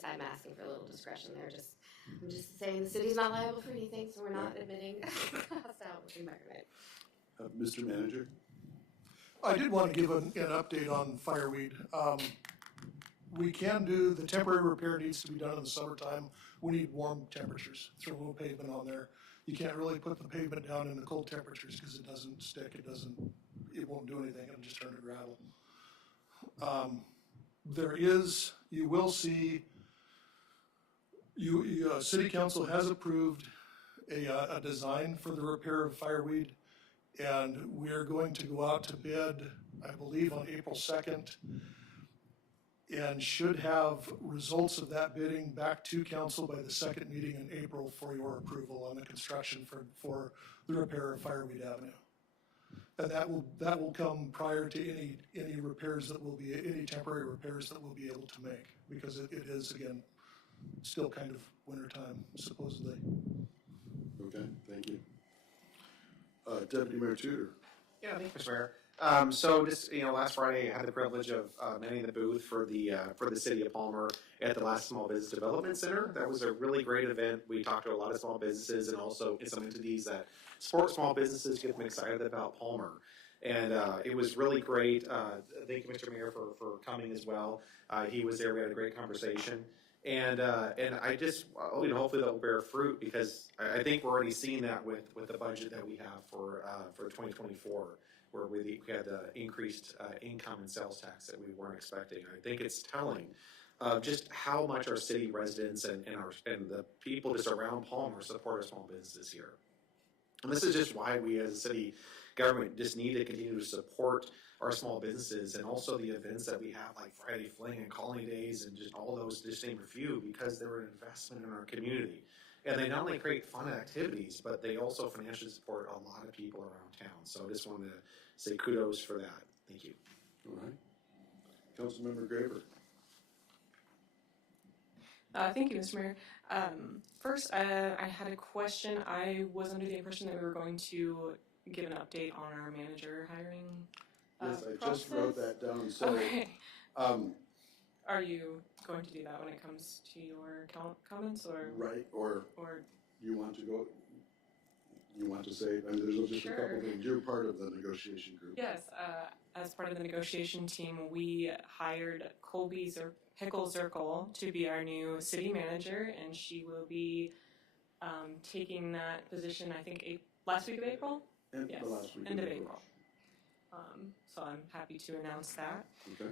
I'm asking for a little discretion there. I'm just saying the city's not liable for anything, so we're not admitting hostile work environment. Mr. Manager? I did want to give an update on fireweed. We can do, the temporary repair needs to be done in the summertime. We need warm temperatures, throw a little pavement on there. You can't really put the pavement down in the cold temperatures because it doesn't stick, it won't do anything, it'll just turn to gravel. You will see, City Council has approved a design for the repair of fireweed, and we are going to go out to bid, I believe, on April 2nd, and should have results of that bidding back to council by the second meeting in April for your approval on the construction for the repair of Fireweed Avenue. And that will come prior to any repairs that will be, any temporary repairs that we'll be able to make, because it is, again, still kind of wintertime, supposedly. Okay, thank you. Deputy Mayor Tudor. Yeah, thank you, Mr. Mayor. So just, last Friday, I had the privilege of manning the booth for the city of Palmer at the last Small Business Development Center. That was a really great event. We talked to a lot of small businesses and also some entities that support small businesses, get them excited about Palmer. And it was really great. Thank you, Mr. Mayor, for coming as well. He was there. We had a great conversation. And I just, hopefully that will bear fruit, because I think we're already seeing that with the budget that we have for 2024, where we had the increased income and sales tax that we weren't expecting. I think it's telling just how much our city residents and the people just around Palmer support our small businesses here. And this is just why we as a city government just need to continue to support our small businesses, and also the events that we have like Friday Fling and Colony Days and just all those, just name a few, because they're an investment in our community. And they not only create fun activities, but they also financially support a lot of people around town. So I just wanted to say kudos for that. Thank you. All right. Councilmember Graber. Thank you, Mr. Mayor. First, I had a question. I was under the impression that we were going to give an update on our manager hiring Yes, I process. just wrote that down. So, okay. Are you going to do that when it comes to your comments, or right, or you want to go? You want to say? I mean, there's just a couple things. You're part of the negotiation group. Yes, as part of the negotiation team, we hired Colby Pickle Zirkle to be our new city manager, and she will be taking that position, I think, last week of April? Yes, the last week end of April. So I'm happy to announce that. Okay.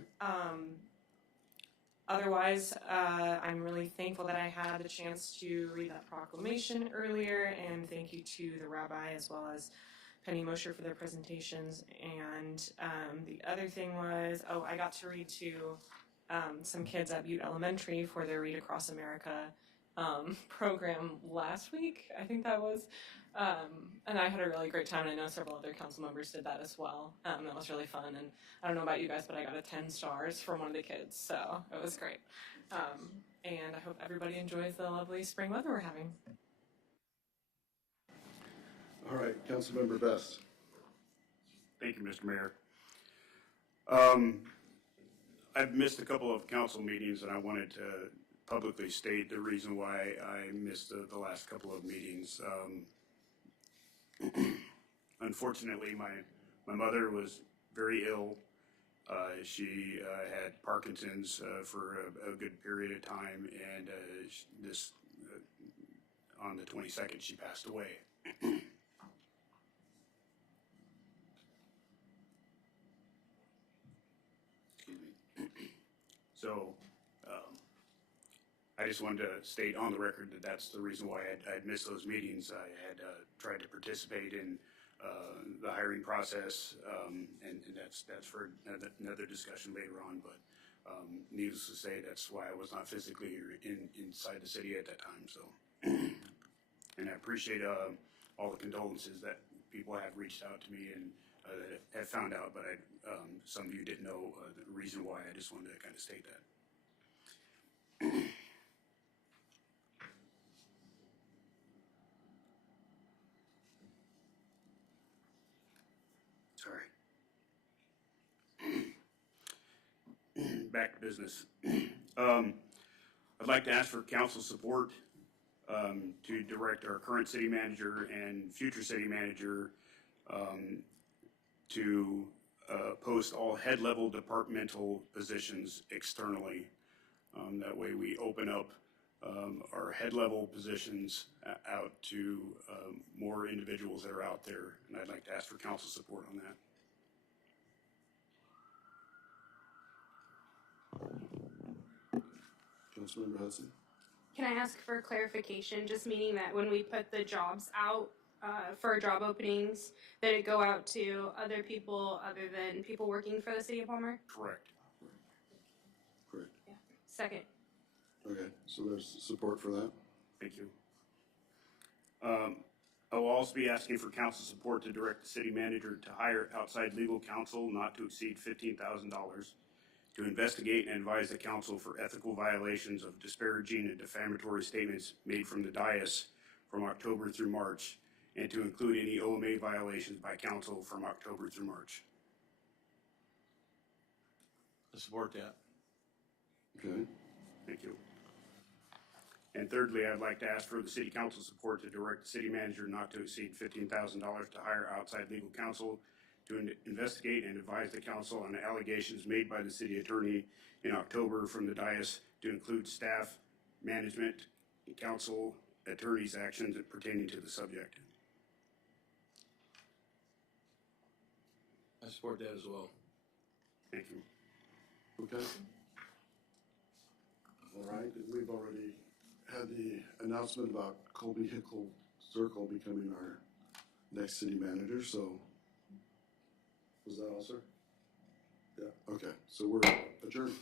Otherwise, I'm really thankful that I had the chance to read that proclamation earlier, and thank you to the rabbi as well as Penny Mosher for their presentations. And the other thing was, I got to read to some kids at Butte Elementary for their Read Across America program last week, I think that was. And I had a really great time, and I know several other council members did that as well. That was really fun, and I don't know about you guys, but I got a 10 stars from one of the kids, so it was great. And I hope everybody enjoys the lovely spring weather we're having. All right, Councilmember Best. Thank you, Mr. Mayor. I've missed a couple of council meetings, and I wanted to publicly state the reason why I missed the last couple of meetings. Unfortunately, my mother was very ill. She had Parkinson's for a good period of time, and on the 22nd, she passed away. Excuse me. So, I just wanted to state on the record that that's the reason why I'd missed those meetings. I had tried to participate in the hiring process, and that's for another discussion later on. But needless to say, that's why I was not physically inside the city at that time. So, and I appreciate all the condolences that people have reached out to me and that have found out. But some of you didn't know the reason why. I just wanted to kind of state that. Sorry. Back to business. I'd like to ask for council support to direct our current city manager and future city manager to post all head-level departmental positions externally. That way we open up our head-level positions out to more individuals that are out there, and I'd like to ask for council support on that. Councilmember Hudson? Can I ask for clarification, just meaning that when we put the jobs out for job openings, that it go out to other people other than people working for the city of Palmer? Correct. Correct. Yeah. Second. Okay, so there's support for that? Thank you. I will also be asking for council support to direct the city manager to hire outside legal counsel not to exceed $15,000 to investigate and advise the council for ethical violations of disparaging and defamatory statements made from the dais from October through March, and to include any OMA violations by council from October through March. I support that. Okay. Thank you. And thirdly, I'd like to ask for the city council support to direct the city manager not to exceed $15,000 to hire outside legal counsel to investigate and advise the council on the allegations made by the city attorney in October from the dais, to include staff, management, and council attorney's actions pertaining to the subject. I support that as well. Thank you. Okay. All right, we've already had the announcement about Colby Hickle Circle becoming our next city manager, so was that all, sir? Yeah, okay, so we're adjourned.